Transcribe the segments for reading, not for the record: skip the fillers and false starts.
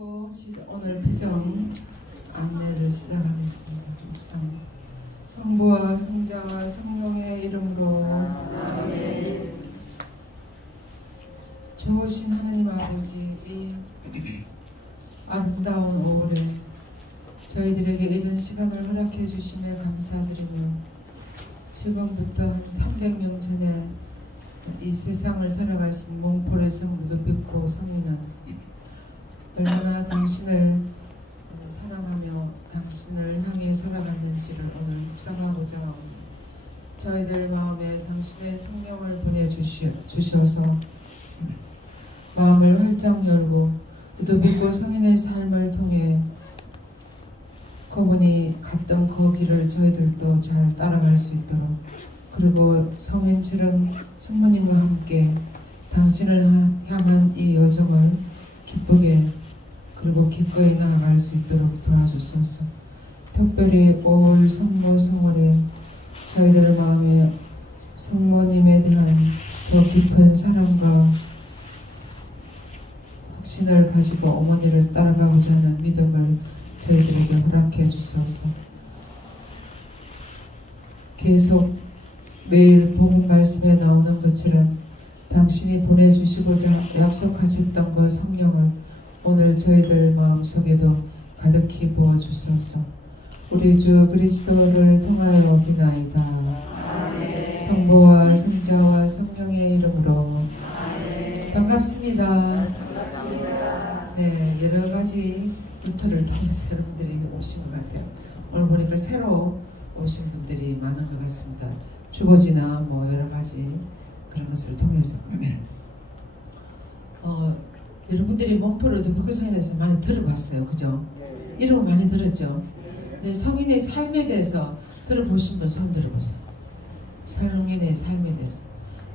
놓고 오늘 배정 안내를 시작하겠습니다. 묵상. 성부와 성자와 성령의 이름으로 아멘. 좋으신 하나님 아버지, 이 아름다운 오후에 저희들에게 이런 시간을 허락해 주심에 감사드리며, 지금부터 한 300년 전에 이 세상을 살아가신 몽폴의 성부 루비코 성인은 얼마나 당신을 사랑하며 당신을 향해 살아갔는지를 오늘 묵상하고자 합니다. 저희들 마음에 당신의 성령을 보내주셔서 마음을 활짝 열고 루비코 성인의 삶을 통해 그분이 갔던 그 길을 저희들도 잘 따라갈 수 있도록, 그리고 성인처럼 성모님과 함께 당신을 향한 이 여정을 기쁘게 그리고 기꺼이 나아갈 수 있도록 도와주소서. 특별히 5월 성모 성월에 저희들 마음에 성모님에 대한 더 깊은 사랑과 확신을 가지고 어머니를 따라가고자 하는 믿음을 저희들에게 허락해 주소서. 계속 매일 복음 말씀에 나오는 것처럼 당신이 보내주시고자 약속하셨던 그 성령을 오늘 저희들 마음속에도 가득히 부어주소서. 우리 주 그리스도를 통하여 비나이다. 아멘. 성부와 성자와 성령의 이름으로 아멘. 반갑습니다. 네, 여러 가지 루트를 통해서 여러분들이 오신 것 같아요. 오늘 보니까 새로 오신 분들이 많은 것 같습니다. 주보지나 뭐 여러 가지 그런 것을 통해서 여러분들이 몽폴 루비코 성인에서 많이 들어봤어요, 그죠? 이름 많이 들었죠? 근데 성인의 삶에 대해서 들어보신 분 손 들어보세요. 성인의 삶에 대해서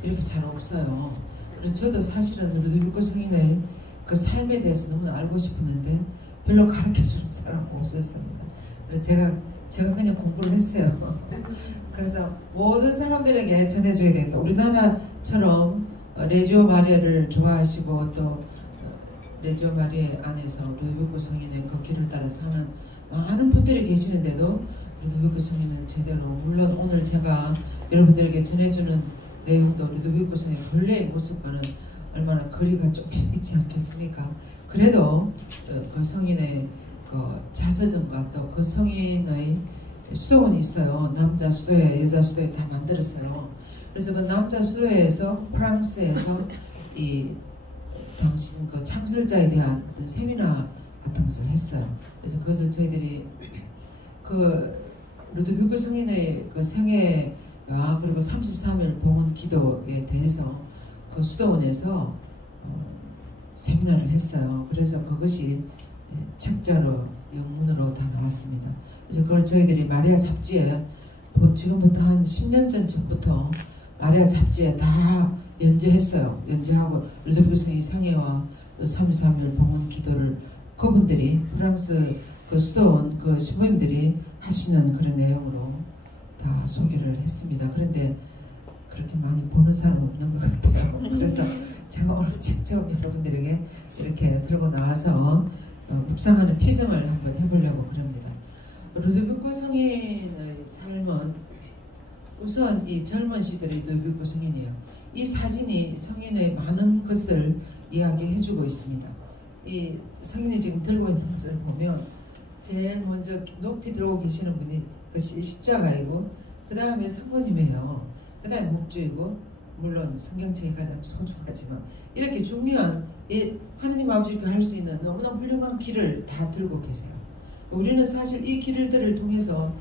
이렇게 잘 없어요. 그래서 저도 사실은 루비코 성인의 그 삶에 대해서 너무 알고 싶었는데 별로 가르쳐주는 사람 없었습니다. 그래서 제가 그냥 공부를 했어요. 그래서 모든 사람들에게 전해줘야 되겠다. 우리나라처럼 레지오 마리아를 좋아하시고 또 레지오 마리아 안에서 루비코 성인의 그 길을 따라 사는 많은 분들이 계시는데도 루비코 성인은 제대로, 물론 오늘 제가 여러분들에게 전해주는 내용도 루비코 성인의 본래의 모습과는 얼마나 거리가 좀 있지 않겠습니까? 그래도 그 성인의 그 자서전과 또 그 성인의 수도원이 있어요. 남자 수도회, 여자 수도회 다 만들었어요. 그래서 그 남자 수도회에서 프랑스에서 이 당신 그 창설자에 대한 세미나 같은 것을 했어요. 그래서 그것을 저희들이 그 루도비코 성인의 그 생애와 그리고 33일 봉헌 기도에 대해서 그 수도원에서 세미나를 했어요. 그래서 그것이 책자로 영문으로 다 나왔습니다. 그래서 그걸 저희들이 마리아 잡지에 지금부터 한 10년 전부터 마리아 잡지에 다 연재했어요. 연재하고 루도비코 성인의 상해와 33일 봉헌 기도를 그분들이 프랑스 그 수도원 그 신부님들이 하시는 그런 내용으로 다 소개를 했습니다. 그런데 그렇게 많이 보는 사람 없는 것 같아요. 그래서 제가 오늘 직접 여러분들에게 이렇게 들고 나와서 묵상하는 피정을 한번 해보려고 그럽니다. 루도비코 성인의 삶은 우선 이 젊은 시절의 루도비코 성인이에요. 이 사진이 성인의 많은 것을 이야기해주고 있습니다. 이 성인이 지금 들고 있는 것을 보면 제일 먼저 높이 들고 계시는 분이 그것이 십자가이고, 그 다음에 성모님이에요. 그 다음에 묵주이고, 물론 성경책이 가장 소중하지만 이렇게 중요한 하느님 아버지께 할 수 있는 너무나 훌륭한 길을 다 들고 계세요. 우리는 사실 이 길들을 통해서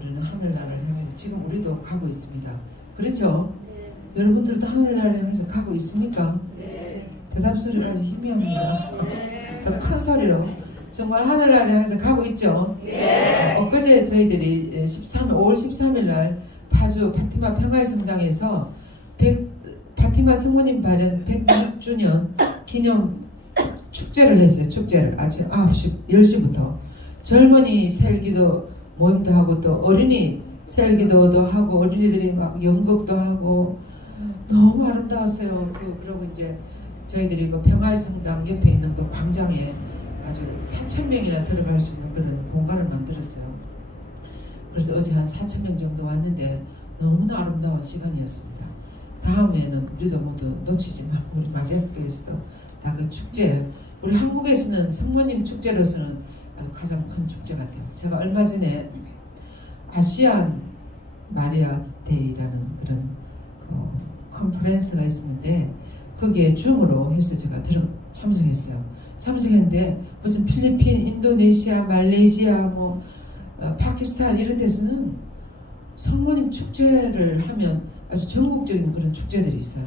우리는 하늘나라를 향해서 지금 우리도 가고 있습니다. 그렇죠? 네. 여러분들도 하늘나라를 향해서 가고 있습니까? 네. 대답 소리가 아주 희미합니다. 네. 더 큰 소리로 정말 하늘나라를 향해서 가고 있죠? 네. 엊그제 저희들이 5월 13일 날 파주 파티마 평화의 성당에서 파티마 성모님 발현 106주년 기념 축제를 했어요. 축제를 아침 9시, 10시부터 젊은이 셀기도 모임도 하고 또 어린이 셀기도도 하고 어린이들이 막 연극도 하고 너무 아름다웠어요. 그리고 이제 저희들이 그 평화의 성당 옆에 있는 그 광장에 아주 4,000명이나 들어갈 수 있는 그런 공간을 만들었어요. 그래서 어제 한 4,000명 정도 왔는데 너무나 아름다운 시간이었습니다. 다음에는 우리도 모두 놓치지 말고 우리 마리아교회에서도 다 그 축제, 우리 한국에서는 성모님 축제로서는 아주 가장 큰 축제 같아요. 제가 얼마 전에 아시안 마리아 데이라는 그런 컨퍼런스가 있었는데 거기에 줌으로 해서 제가 참석했어요. 참석했는데 무슨 필리핀, 인도네시아, 말레이시아, 뭐 파키스탄 이런 데서는 성모님 축제를 하면 아주 전국적인 그런 축제들이 있어요.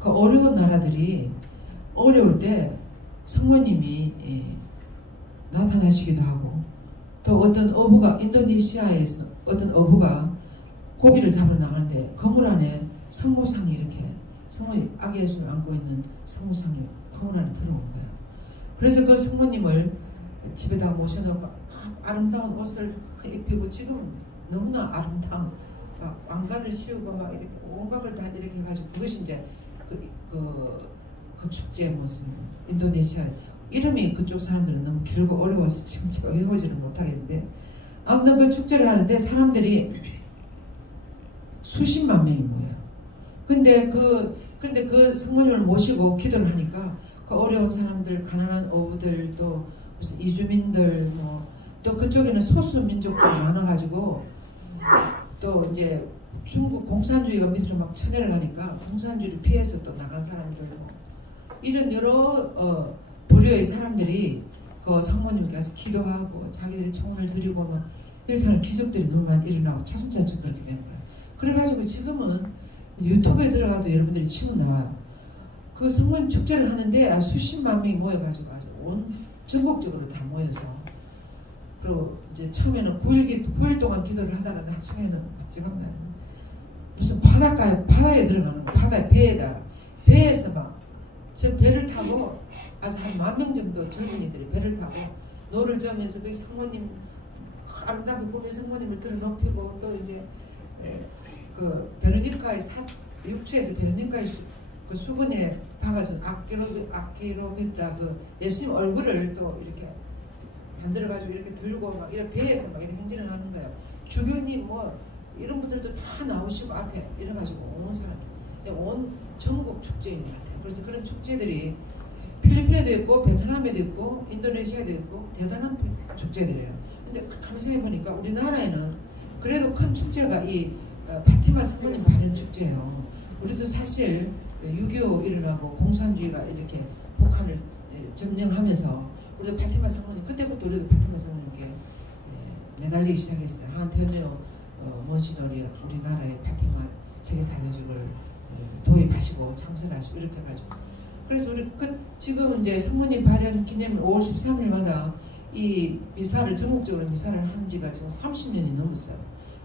그 어려운 나라들이 어려울 때 성모님이 나타나시기도 하고, 또 어떤 어부가 인도네시아에서 어떤 어부가 고기를 잡으러 나가는데 건물 안에 성모상이 이렇게 성모님 아기 예수를 안고 있는 성모상이 건물 안에 들어온 거예요. 그래서 그 성모님을 집에다 모셔놓고 아름다운 옷을 입히고, 지금 너무나 아름다운 막 왕관을 씌우고 막 이렇게 온갖 걸 다 이렇게 해가지고, 그것이 이제 그 축제의 모습. 인도네시아 이름이 그쪽 사람들은 너무 길고 어려워서 지금 제가 외우지를 못하겠는데, 아무튼 그 축제를 하는데 사람들이 수십만 명이 모여요. 근데 그 성모님을 모시고 기도를 하니까 그 어려운 사람들, 가난한 어부들, 또 무슨 이주민들, 또 그쪽에는 소수 민족들이 많아가지고, 또 이제 중국 공산주의가 밑으로 막 쳐내려가니까 공산주의를 피해서 또 나간 사람들, 이런 여러 부류의 사람들이 그 성모님께 가서 기도하고 자기들의 청혼을 드리고 막 이렇게 하는 기적들이 너무 많이 일어나고 차츰차츰 그렇게 되는 거예요. 그래가지고 지금은 유튜브에 들어가도 여러분들이 치고 나와요. 그 성모님 축제를 하는데 수십만 명이 모여가지고 아주 온 전국적으로 다 모여서, 그리고 이제 처음에는 9일 동안 기도를 하다가 나중에는 지금 무슨 바다에 들어가는 배에서 막 저 배를 타고 아주 한 10,000명 정도 젊은이들이 배를 타고 노를 저으면서 그 성모님 아름답게 꾸민 성모님을 들어 높이고, 또 이제 그 베로니카의 육추에서 베로니카의 그 수건에 박아준 아키로베타 그 예수님 얼굴을 또 이렇게 만들어가지고 이렇게 들고 막 이렇게 배에서 막 이렇게 행진을 하는 거예요. 주교님 뭐 이런 분들도 다 나오시고 앞에 이래가지고 온 사람, 온 전국 축제인 것 같아요. 그래서 그런 축제들이 필리핀에도 있고 베트남에도 있고 인도네시아에도 있고 대단한 축제들이에요. 근데 가만히 생각해보니까 우리나라에는 그래도 큰 축제가 이 파티마 성모님 발현 축제예요. 우리도 사실 6.25 일어나고 공산주의가 이렇게 북한을 점령하면서 우리도 파티마 성모님, 그때부터 우리도 파티마 성모님께 매달리기 시작했어요. 한테오네오 먼시노리 우리나라의 파티마 세계 사교직을 도입하시고 창설하시고 이렇게 해가지고, 그래서 우리 지금 이제 성모님 발현 기념일 5월 13일마다 이 미사를 전국적으로 미사를 하는 지가 지금 30년이 넘었어요.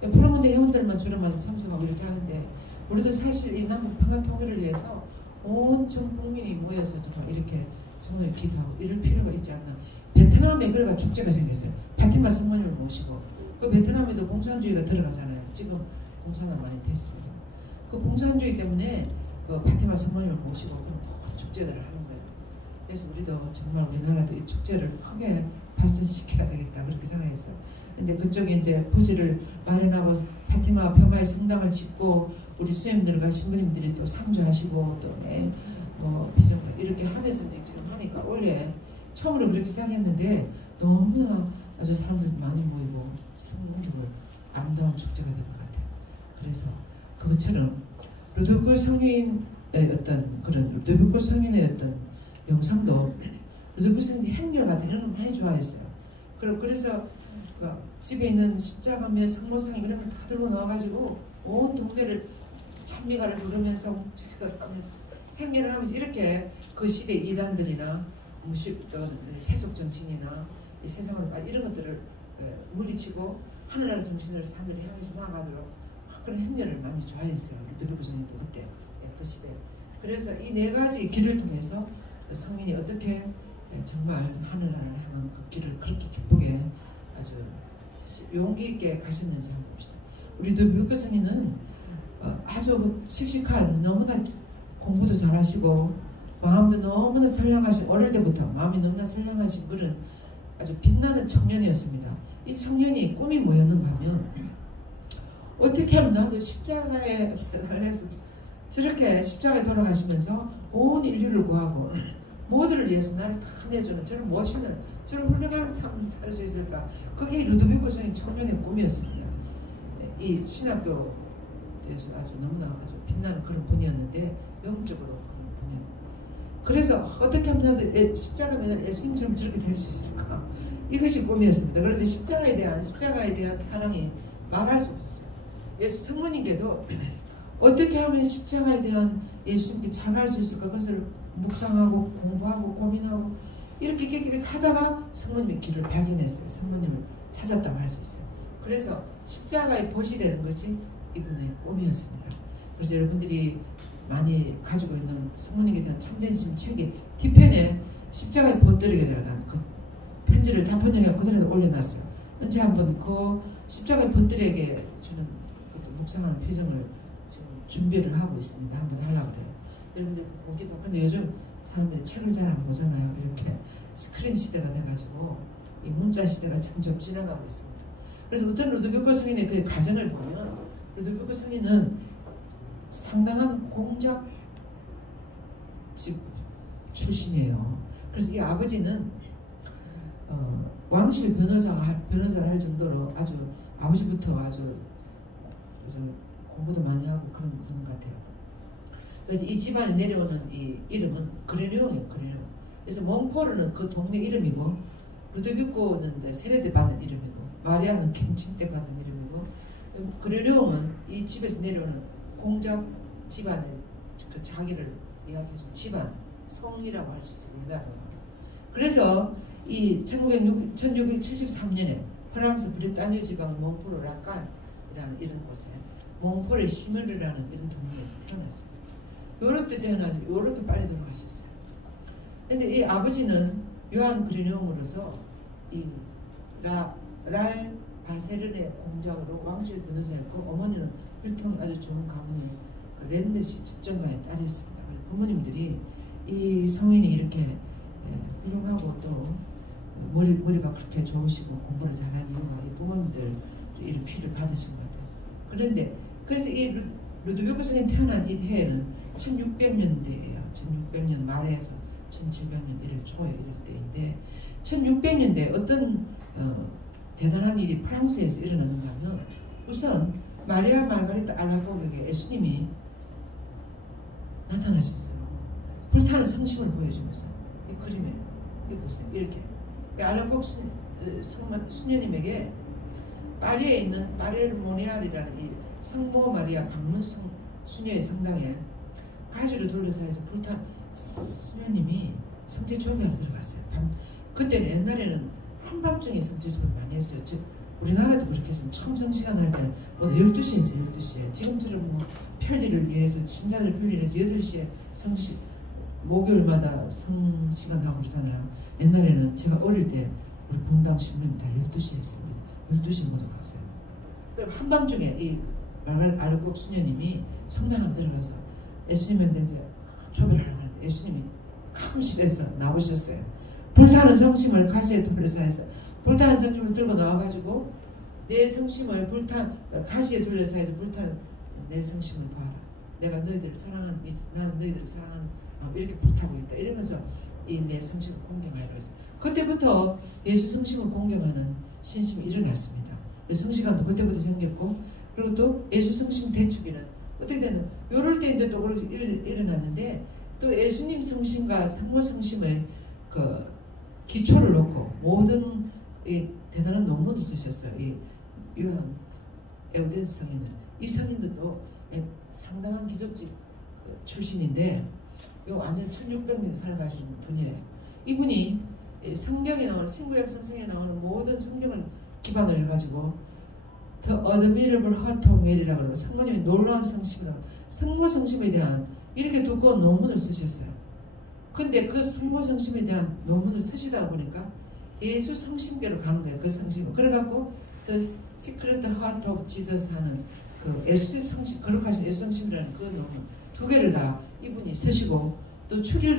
프로문대 회원들만 주로만 참석하고 이렇게 하는데, 우리도 사실 이 남북 평화 통일을 위해서 온 전 국민이 모여서 정말 이렇게 정말 기도하고 이럴 필요가 있지 않나. 베트남에 그래가 축제가 생겼어요. 파티마 성모님을 모시고, 그 베트남에도 공산주의가 들어가잖아요. 지금 공산화 많이 됐습니다. 그 공산주의 때문에 그 파티마 성모님을 모시고 그런 큰 축제들을 하는 거예요. 그래서 우리도 정말 우리나라도 이 축제를 크게 발전시켜야 되겠다 그렇게 생각했어요. 근데 그쪽에 이제 부지를 마련하고 파티마 평화의 성당을 짓고 우리 수행들과 신부님들이 또 상주하시고 또 뭐 비정도 이렇게 하면서 지금 하니까 원래 처음으로 그렇게 생각했는데 너무나 아주 사람들 많이 모이고 성모님을 아름다운 축제가 된 것 같아요. 그래서 그것처럼 루도비코 성인의 어떤 영상도 루도비코 성인의 행렬 같은 이런 걸 많이 좋아했어요. 그래서 그 집에 있는 십자가며 성모상 이런 걸 다 들고 나와가지고 온 동네를 찬미가를 부르면서 묵주기도를 하면서 행렬을 하면서 이렇게 그 시대 이단들이나 세속 정신이나 이 세상을 이런 것들을 물리치고 하늘나라 정신으로 사람들이 향해서 나아가도록 그런 행렬을 많이 좋아했어요. 루도비코 성인도 그때 그 시대. 그래서 이 네 가지 길을 통해서 성인이 어떻게 정말 하늘나라를 향한 그 길을 그렇게 기쁘게 아주 용기 있게 가셨는지 한번 봅시다. 우리 루도비코 성인은 아주 씩씩한, 너무나 공부도 잘하시고 마음도 너무나 선량하신, 어릴 때부터 마음이 너무나 선량하신 그런 아주 빛나는 청년이었습니다. 이 청년이 꿈이 뭐였는가 하면 어떻게 하면 나도 십자가에 달려서 저렇게 십자가에 돌아가시면서 온 인류를 구하고 모두를 위해서 나를 다 내주는 저런 멋있는 저런 훌륭한 삶을 살 수 있을까? 그게 루도비코 성인 청년의 꿈이었습니다. 이 신학교에서 아주 너무나 아주 빛나는 그런 분이었는데 영적으로 그런 분이었습니다. 그래서 어떻게 하면 나도 십자가면 예수님처럼 저렇게 될 수 있을까? 이것이 꿈이었습니다. 그래서 십자가에 대한 사랑이 말할 수 없었어요. 예수 성모님께도 어떻게 하면 십자가에 대한 예수님께 잘할 수 있을까? 그것을 묵상하고 공부하고 고민하고 이렇게 하다가 성모님의 길을 발견했어요. 성모님을 찾았다고 할 수 있어요. 그래서 십자가의 벗이 되는 것이 이분의 꿈이었습니다. 그래서 여러분들이 많이 가지고 있는 성모님에 대한 참전신 책의 뒤편에 십자가의 벗들에게라는 그 편지를 다 번역해서 그대로 올려놨어요. 언제 한번 그 십자가의 벗들에게 저는 묵상하는 표정을 지금 준비를 하고 있습니다. 한번 하려고 그래요. 여러분들 보기도. 근데 요즘 사람들이 책을 잘 안 보잖아요. 이렇게 스크린 시대가 돼가지고 이 문자 시대가 점점 지나가고 있습니다. 그래서 어떤 루도비코 성인의 그 가정을 보면 루도비코 성인은 상당한 공작집 출신이에요. 그래서 이 아버지는 왕실 변호사를 할 정도로 아주 아버지부터 아주 공부도 많이 하고 그런 분 같아요. 그래서 이 집안에 내려오는 이 이름은 그레뇨예요. 그레뇨. 그래서 몽포르는 그 동네 이름이고 루도비코는 이제 세례대 받은 이름이고 마리아는 갱친 때 받은 이름이고 그레뇨는 이 집에서 내려오는 공작 집안의 그 자기를 이야기해준 집안 성이라고 할 수 있어요. 그래서 이 1673년에 프랑스 브리타뉴 지방 몽포르 라칸이라는 이런 곳에 몽포르 시메르라는 이런 동네에서 태어났습니다. 요렇게 태어나서 요렇게 빨리 돌아가셨어요. 근데 이 아버지는 요한 그리뇽으로서 이 랄 바세르네 공작으로 왕실 변호사였고 어머니는 혈통이 아주 좋은 가문의 랜드시 집정가의 딸이었습니다. 부모님들이 이 성인이 이렇게 훌륭하고 또 머리가 그렇게 좋으시고 공부를 잘하는 이유가 이 부모님들 이런 피를 받으신 것 같아요. 그런데 그래서 이 루도비코 성인 태어난 이 해에는 1600년대예요. 1600년 말에서 1700년 1월 초에 이럴 때인데 1600년대 어떤 대단한 일이 프랑스에서 일어났는가 하면 우선 마리아 말가리타 알라보그에게 예수님이 나타나셨어요. 불타는 성심을 보여주면서 이 그림에 이거 보세요. 이렇게 알라보그 수녀님에게 파리에 있는 파레르모니알이라는 이 성모 마리아 방문 수녀의 성당에 가지를 돌려서 불탄 수녀님이 성체 조명에 들어갔어요. 그때는 옛날에는 한밤중에 성체 조명 많이 했어요. 즉 우리나라도 그렇게 했으면 청성시간 할 때는 뭐 12시에서 12시에 지금처럼 뭐 편리를 위해서 신자들 편리를 해서 8시에 성시 목요일마다 성시간 하고 그러잖아요. 옛날에는 제가 어릴 때 우리 본당 신부님 다 12시에 했습니다. 12시 모두 갔어요. 그럼 한밤중에 이 알곡 수녀님이 성당에 들어가서 예수님한테 이제 조별을 하는데 예수님이 가무실에서 나오셨어요. 불타는 성심을 가시에 돌려서 해서 불타는 성심을 들고 나와가지고 내 성심을 가시에 돌려서 해서 불타는 내 성심을 봐라. 내가 너희들을 사랑하는 나는 너희들을 사랑하는 이렇게 불타고 있다. 이러면서 이 내 성심을 공경하라 그랬어요. 그때부터 예수 성심을 공경하는 신심이 일어났습니다. 성시간도 그때부터 생겼고 그리고 또 예수 성심 대축일은 어떻게 되는 요럴 때 이제 또 그렇게 일어났는데 또 예수님 성심과 성모 성심의 그 기초를 놓고 모든 이 대단한 논문을 쓰셨어요. 이 요한 에우덴스 성인은 이 성인도 또 상당한 기적직 출신인데 요 완전 1600년 살아가신 분이에요. 이분이 성경에 나오는 신구약 성경에 나오는 모든 성경을 기반으로 해가지고 The Admirable Heart of Mary라고 그러고 성모님의 놀라운 성심이라고 성모 성심에 대한 이렇게 두꺼운 논문을 쓰셨어요. 근데 그 성모 성심에 대한 논문을 쓰시다 보니까 예수 성심계로 가는 거예요. 그 성심을. 그래갖고 The Secret Heart of Jesus 하는 그 예수 성심, 거룩하신 예수 성심이라는 그 논문 두 개를 다 이분이 쓰시고 또 축일에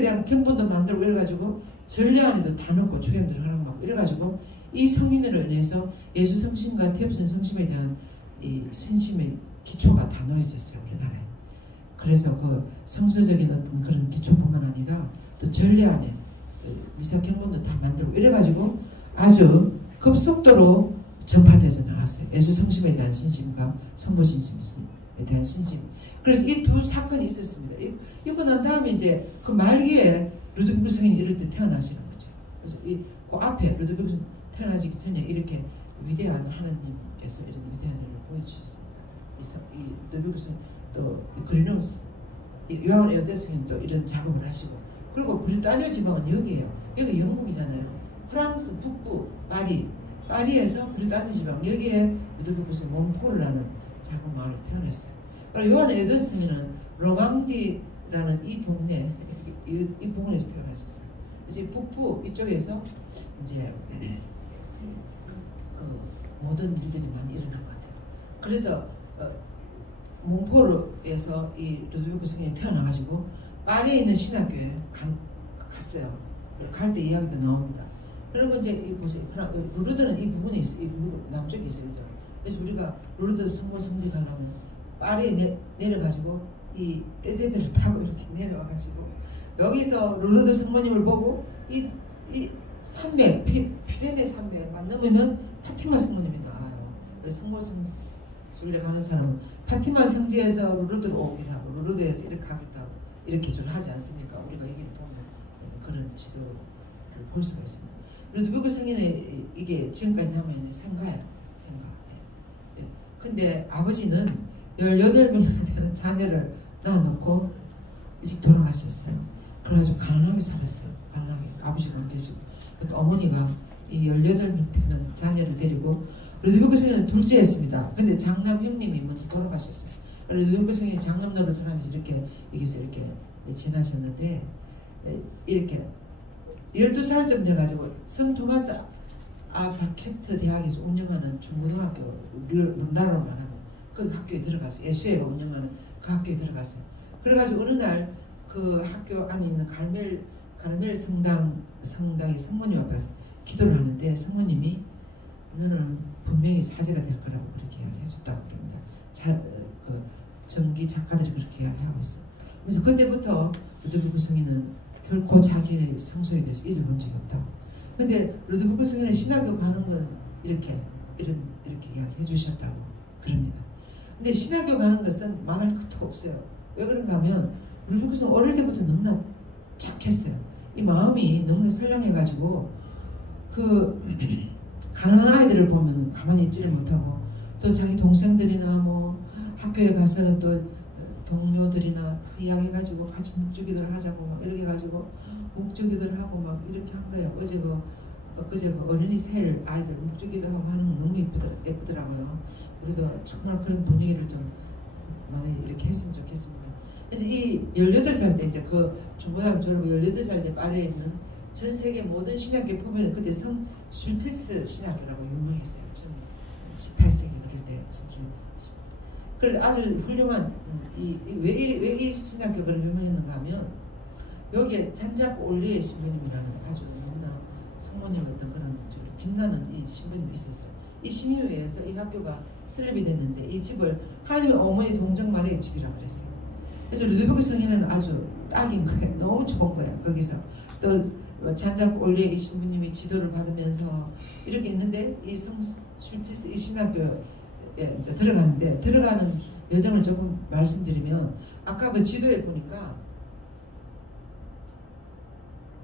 대한 경본도 만들고 이래가지고 전례 안에도 다 넣고 초염들을 하라고 막 이래가지고 이 성인으로 인해서 예수 성심과 태엽선 성심에 대한 이 신심의 기초가 다 놓여졌어요, 우리나라에. 그래서 그 성서적인 어떤 그런 기초뿐만 아니라 또 전례 안에 미사 경본도 다 만들고 이래가지고 아주 급속도로 전파돼서 나왔어요. 예수 성심에 대한 신심과 성모 신심에 대한 신심. 그래서 이 두 사건이 있었습니다. 이고 난 다음에 이제 그 말기에 루드비그 성인이 이럴 때 태어나시는 거죠. 그래서 그 앞에 루드비그 성인 태어나시기 전에 이렇게 위대한 하나님께서 이런 위대한 일을 보여주셨습니다. 이 루드비그 성인 또 그리노스 요한 에어데 성인 또 이런 작업을 하시고 그리고 브리타니아 지방은 여기에요. 여기 영국이잖아요. 프랑스 북부 파리에서 브리타니아 지방 여기에 루드비그 성인 몽포르라는 작은 마을에서 태어났어요. 그리고 요한 에어데 성인은 로망디라는 이 동네 이 부근에서 태어났었어요. 이제 북부 이쪽에서 이제 그 모든 일들이 많이 일어난 것 같아요. 그래서 몽포르에서 이 루드비그 성인이 태어나가지고 파리에 있는 신학교에 갔어요. 갈 때 이야기가 나옵니다. 그러면 이제 이 보세요. 루르드는 이 부분에 있어요. 이 부분 남쪽에 있어요. 그래서 우리가 루르드 성모 성지 가려면 파리에 내려가지고 이 에제벨을 타고 이렇게 내려와가지고 여기서 루르드 성모님을 보고 이 산맥 피레네 산맥만 넘으면 파티마 성모님이 나와요. 그래서 성모 성지에 가는 사람은 파티마 성지에서 루르드로 오기도 하고 루르드에서 이렇게 가기도 하고 이렇게 좀 하지 않습니까? 우리가 여기를 보면 그런 지도를 볼 수가 있습니다. 루드비그 성인의 이게 지금까지 남아있는 생가예요. 생가. 네. 근데 아버지는 18명이나 되는 자녀를 낳아놓고 일찍 돌아가셨어요. 그래가지고 가난하게 살았어요. 가난하게. 아버지가 못 계시고. 또 어머니가 이 18명 되는 자녀를 데리고 루드비그 성인은 둘째였습니다. 근데 장남 형님이 먼저 돌아가셨어요. 루드비그 성인이 장남 노릇을 하면서 이렇게 여기서 이렇게 지나셨는데 이렇게 12살쯤 돼가지고 성 토마스 아바케트 대학에서 운영하는 중고등학교 문나라로 말하는 그 학교에 들어갔어요. 예수회가 운영하는 그 학교에 들어갔어요. 그래가지고 어느 날 그 학교 안에 있는 가르멜 성당의 성모님 앞에서 기도를 하는데 성모님이 너는 분명히 사제가 될 거라고 그렇게 이야기해줬다고 그럽니다. 전기 작가들이 그렇게 이야기하고 있어. 그래서 그때부터 루드비그 성인은 결코 자기의 성소에 대해서 잊어본 적이 없다고. 근데 루드비그 성인은 신학교 가는 건 이렇게 이야기해 주셨다고 그럽니다. 근데 신학교 가는 것은 말할 것도 없어요. 왜 그런가 하면 루드비그 성인 어릴 때부터 너무나 착했어요. 이 마음이 너무나 선량해가지고 그 가난한 아이들을 보면 가만히 있지를 못하고 또 자기 동생들이나 뭐 학교에 가서는 또 동료들이나 이야기해가지고 같이 묵주기도를 하자고 막 이렇게 해가지고 묵주기도를 하고 막 이렇게 한 거예요. 어제 그 어린이 셀 아이들 묵주기도 하고 하는 거 너무 예쁘더라고요. 우리도 정말 그런 분위기를 좀 많이 이렇게 했으면 좋겠습니다. 그래서 이 18살 때 이제 그 중고등학교 졸업 18살 때 파리에 있는 전 세계 모든 신학교 보면 그때 성 술피스 신학교라고 유명했어요. 18세기 그럴 때 진짜. 그래 아주 훌륭한 왜 이 신학교가 유명했는가 하면 여기에 잔자코 올리에 신부님이라는 아주 너무나 성모님 어떤 그런 빛나는 이 신부님이 있었어요. 이 신부에 의해서 이 학교가 설립이 됐는데 이 집을 하나님의 어머니 동정마리의 집이라고 그랬어요. 그래서 루드비그 성인은 아주 딱인 거예요. 너무 좋은 거예요. 거기서 또 잔자코 올리에 이 신부님이 지도를 받으면서 이렇게 있는데 이 슐피스 이 신학교에 이제 들어가는 여정을 조금 말씀드리면 아까 그 지도에 보니까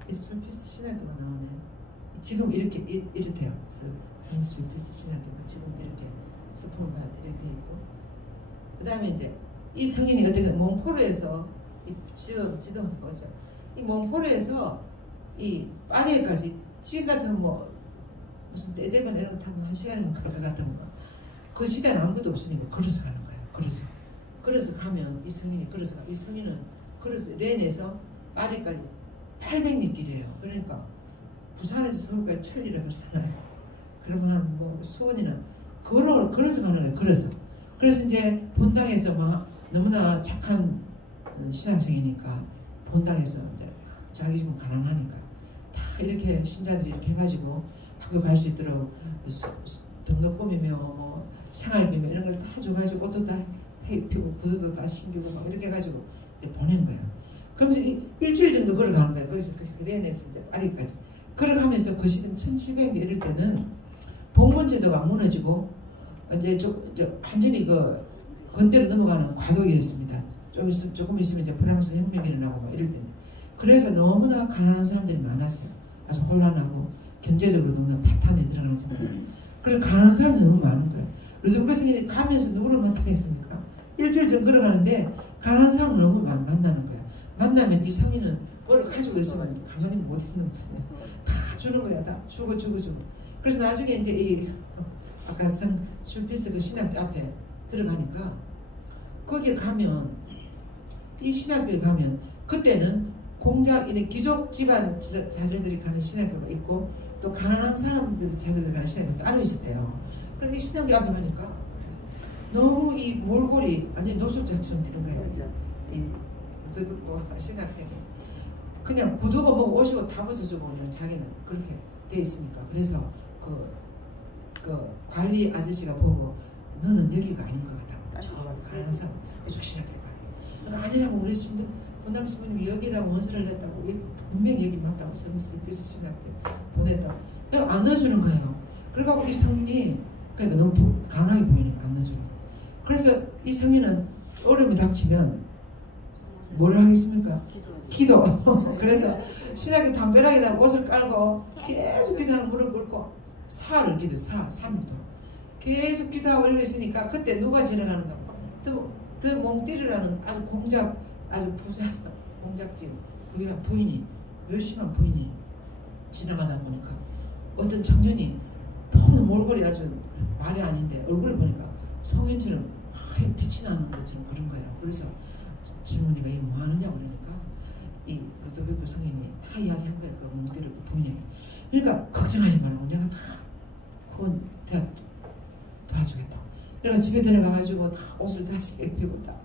이 슐피스 신학교가 나오네. 지금 이렇대요. 슐피스 신학교가 지금 이렇게 스폰가 이렇게 있고 그 다음에 이제 이 성인이 어떻게 몽포르에서 이 지도가 뭐죠? 이 몽포르에서 이 파리에까지 지금 같은 뭐 무슨 대제반 이런 거 타면 1시간이면 그럴 것 같은 거. 그 시대는 아무것도 없으니까 걸어서 가는 거예요. 걸어서 가면 이 성인은 걸어서 렌에서 파리까지 800리 길이에요. 그러니까 부산에서 서울까지 1000리라 그러잖아요. 그러면 뭐 수원이는 걸어서 가는 거예요. 그래서 이제 본당에서 막 너무나 착한 신학생이니까 본당에서 이제 자기 집은 가난하니까 다 이렇게 신자들이 이렇게 해가지고 학교 갈 수 있도록 등록금이며 뭐 생활비며 이런 걸 다 줘가지고 옷도 다 입히고 구두도 다 신기고 막 이렇게 해가지고 보낸 거예요. 그러면서 일주일 정도 걸어가는 거예요. 거기서 레네에서 이제 파리까지 걸어가면서 그 시점 1700년 이럴 때는 봉건제도가 무너지고 이제 완전히 그 건대로 넘어가는 과도기였습니다. 조금 있으면 이제 프랑스 혁명이 일어나고 막 이럴 때는. 그래서 너무나 가난한 사람들이 많았어요. 아주 혼란하고 경제적으로 너무 파탄에 들어가는 사람들. 그래서 가난한 사람들이 너무 많은 거예요. 루도비코 성인이 가면서 누구를 만나겠습니까? 일주일 전 걸어가는데 가난한 사람을 너무 만나는 거야. 만나면 이 성인은 뭘 가지고 있으면 가만히 못 있는 거야. 다 주는 거야. 다 주고. 그래서 나중에 이제 이 아까 슐피스 그 신학교 앞에 들어가니까 거기에 가면 이 신학교에 가면 그때는 공작인의 귀족 집안 자제들이 가는 신학교가 있고 또 가난한 사람들 자제들이 가는 신학교가 따로 있었대요. 그런데 이 신학교 앞에 가니까 너무 이 몰골이 완전히 노숙자처럼 되는 거예요. 이 신학생이 그냥 구두가 보고 옷이고 다 벗어주고 그냥 자기는 그렇게 돼 있으니까. 그래서 그 관리 아저씨가 보고 너는 여기가 아닌 것 같다. 저 가난한 사람 신학교 가네. 아니라고 우리 본당 신부님이 여기다가 원서를 냈다고 분명히 여기 맞다고 서비스 신학교 보냈다고 안 넣어주는 거예요. 그래갖고 이 성인이 그러니까 너무 가난하게 보이니까 안 넣어주는 거예요. 그래서 이 성인은 어려움이 닥치면 뭘 하겠습니까? 기도. 그래서 신학교 담벼락에다 옷을 깔고 계속 기도하는 무릎 꿇고 사를 기도, 삼도 계속 기도하고 이러고 있으니까 그때 누가 지나가는가? 더 몽띠르라는 아주 아주 부자 공작집 부인이 열심한 부인이 지나가다 보니까 어떤 청년이 너무 몰골이 아주 말이 아닌데 얼굴을 보니까 성인처럼 하얀 빛이 나는 것처럼 그런 거예요. 그래서 질문이가 이 뭐 하느냐고 그러니까 이 루도비코 성인이 다 이야기한 거예요. 그 몽띠르 그 부인에게. 그러니까 걱정하지 말고 내가 다 그건 내가 도와주겠다. 그래서 집에 들어가가지고 다 옷을 다시 입히고 딱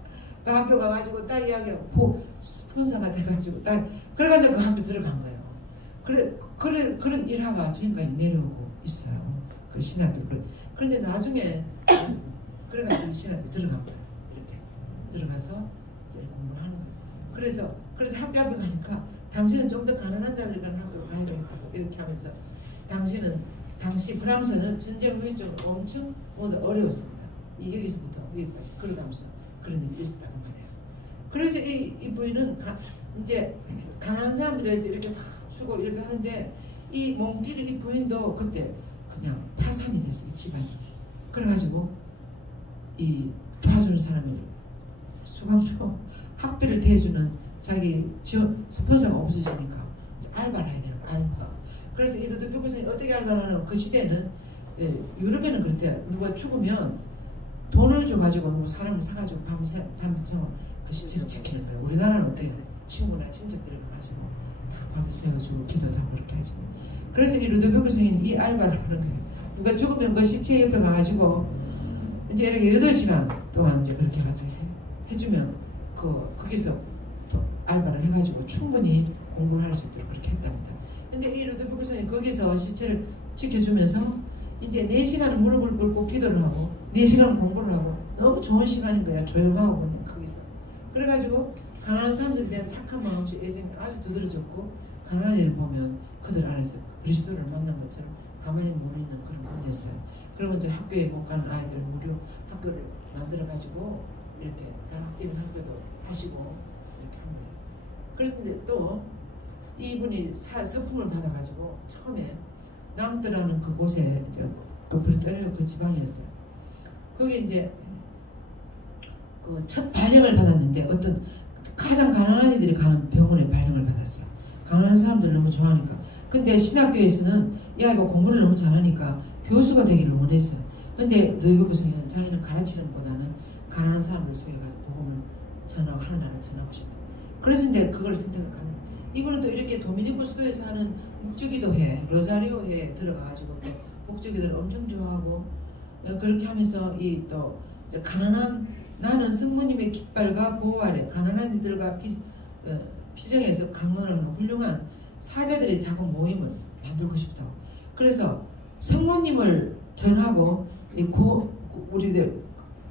그 학교 가가지고 딱 이야기하고 스폰서가 돼가지고 딱 그래가지고 그 학교 들어간 거예요. 그런 일화가 지금까지 내려오고 있어요. 그 신학교. 그런데 나중에 그래가지고 신학교 들어간 거예요. 이렇게 들어가서 이제 공부를 하는 거예요. 그래서 학교 앞에 가니까 당신은 좀 더 가난한 자들 가는 학교로 가야 되겠다고 이렇게 하면서 당시 프랑스는 전쟁 후에 좀 엄청 모두 어려웠습니다. 여기서부터 여기까지 걸어가면서 그런 일이 있었다고 말해요. 그래서 이 부인은 이제 가난한 사람들에서 이렇게 주고 이렇게 하는데 이 몽띠르 이 부인도 그때 그냥 파산이 됐어요. 집안이. 그래가지고 이 도와주는 사람이 수강료 학비를 대주는 자기 스폰서가 없으시니까 알바를 해야 되는 거야. 알바. 그래서 이 루도비코 성인이 어떻게 알바를 하냐면 그 시대는 유럽에는 그랬대요. 누가 죽으면 돈을 줘가지고 뭐 사람을 사가지고 밤새 그 시체를 지키는 거예요. 우리나라는 어때요? 친구나 친척들이 가가지고 밤을 새워주고 기도도 하고 그렇게 하지. 그래서 이 루도비코 성인이 이 알바를 하는 거예요. 누가 죽으면 그 시체 옆에 가가지고 이제 이렇게 8시간 동안 이제 그렇게 가지고 해주면 거기서 또 알바를 해가지고 충분히 공부를 할 수 있도록 그렇게 했답니다. 근데 이 루도비코 성인이 거기서 시체를 지켜주면서 이제 4시간은 무릎을 꿇고 기도를 하고 4시간 공부를 하고 너무 좋은 시간인 거야. 조용하고 거기서. 그래가지고 가난한 사람들에 대한 착한 마음씨 애정이 아주 두드러졌고 가난한 일을 보면 그들 안에서 그리스도를 만난 것처럼 가만히 못 있는 그런 분이었어요. 그리고 이제 학교에 못 가는 아이들 무료 학교를 만들어가지고 이렇게 단학비는 학교도 하시고 이렇게 합니다. 그래서 이제 또 이분이 서품을 받아가지고 처음에 낭떠라는 그곳에 이제 브리타니아 그 지방이었어요. 거기 이제 그 첫 발령을 받았는데 어떤 가장 가난한 이들이 가는 병원에 발령을 받았어요. 가난한 사람들 너무 좋아하니까. 근데 신학교에서는 이 아이가 공부를 너무 잘하니까 교수가 되기를 원했어요. 근데 루도비코 성인은 자기는 가르치는 것보다는 가난한 사람들 속에 가서 복음을 전하고 하나님을 전하고 싶다. 그래서 이제 그걸 선택하는. 이분은 또 이렇게 도미니코 수도에서 하는 묵주기도회, 로자리오회에 들어가가지고 또 묵주기도를 엄청 좋아하고 그렇게 하면서 이 또 가난한 나는 성모님의 깃발과 보호 아래 가난한 이들과 피정에서 강론하는 훌륭한 사제들이 자꾸 모임을 만들고 싶다고. 그래서 성모님을 전하고 우리들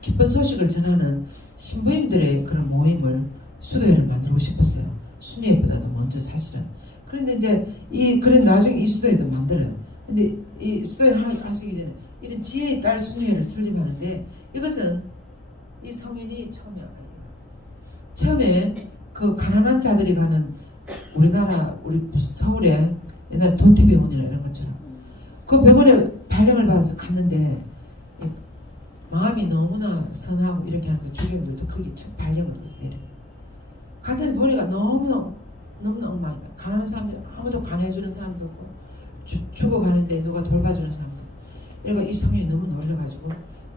기쁜 소식을 전하는 신부님들의 그런 모임을 수도회를 만들고 싶었어요. 순회보다도 먼저 사실은. 그런데 이제 그래 나중에 이 수도회도 만들어요. 근데 이 수도회 하시기 전에 이런 지혜의 딸 순회를 설립하는데 이것은 이 성인이 처음에 그 가난한 자들이 가는 우리나라 우리 서울에 옛날 도티병원이나 이런 것처럼 그 병원에 발령을 받아서 갔는데 마음이 너무나 선하고 이렇게 하는 주객들도 거기 첫 발령을 내려. 갔는데 보니까 너무나 엉망이야. 가난한 사람이 아무도 관해주는 사람도 없고 죽어가는데 누가 돌봐주는 사람도 없고. 그러니까 이 성인이 너무 놀려가지고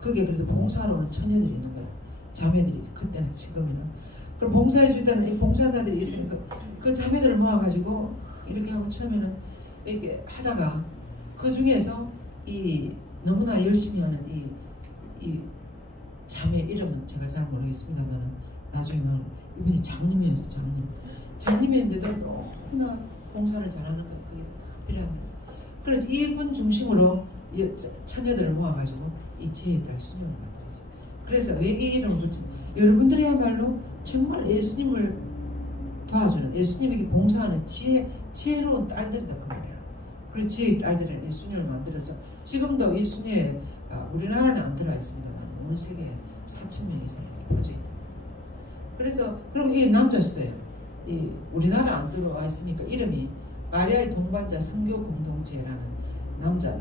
거기에 그래도 봉사하러 오는 처녀들이 있는 거야. 자매들이 그때는 지금이는. 그럼 봉사해 주다는 이 봉사자들이 있으니까 그 자매들을 모아가지고 이렇게 하고 처음에는 이렇게 하다가 그 중에서 이 너무나 열심히 하는 이 자매 이름은 제가 잘 모르겠습니다만 나중에는 이분이 장님이었어요. 장님이었는데도 너무나 봉사를 잘하는 거예요. 그게 필요한 거예요. 그래서 이분 중심으로 이 처녀들을 모아가지고 이 지혜의 딸 수녀를 만들었어요. 그래서 왜 이 이름을 붙인 여러분들이야말로 정말 예수님을 도와주는 예수님에게 봉사하는 지혜로운 딸들이다 그 말이야. 그래서 지혜의 딸들은 이 수녀를 만들어서 지금도 이 수녀에 우리나라는 안 들어와 있습니다만 온 세계에 4,000명 이상 이렇게 퍼져 있는. 그래서 그리고 이 남자 수도에 이 우리나라 안 들어와 있으니까 이름이 마리아의 동반자 선교 공동체라는 남자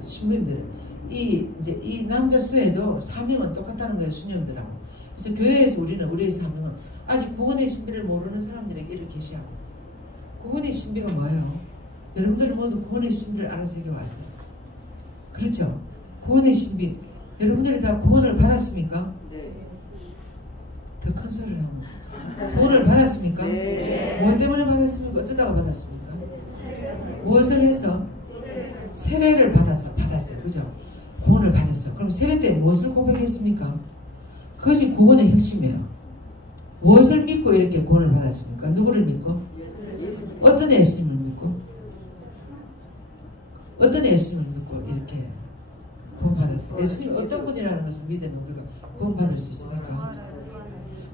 신부님들 이 남자 수도에도 사명은 똑같다는 거예요. 수녀들하고. 그래서 교회에서 우리의 사명은 아직 구원의 신비를 모르는 사람들에게 이를 계시하고. 구원의 신비가 뭐예요? 여러분들 모두 구원의 신비를 알아서 여기 왔어요. 그렇죠? 구원의 신비. 여러분들이 다 구원을 받았습니까? 네. 더 큰 소리를 하면. 구원을 받았습니까? 네. 뭐 때문에 받았습니까? 어쩌다가 받았습니까? 무엇을 해서? 세례를 받았어요. 그죠? 구원을 받았어. 그럼 세례 때 무엇을 고백했습니까? 그것이 구원의 핵심이에요. 무엇을 믿고 이렇게 구원을 받았습니까? 누구를 믿고? 어떤 예수님을 믿고? 어떤 예수님을 믿고 이렇게 구원받았어요? 예수님이 어떤 분이라는 것을 믿으면 우리가 구원받을 수 있습니까?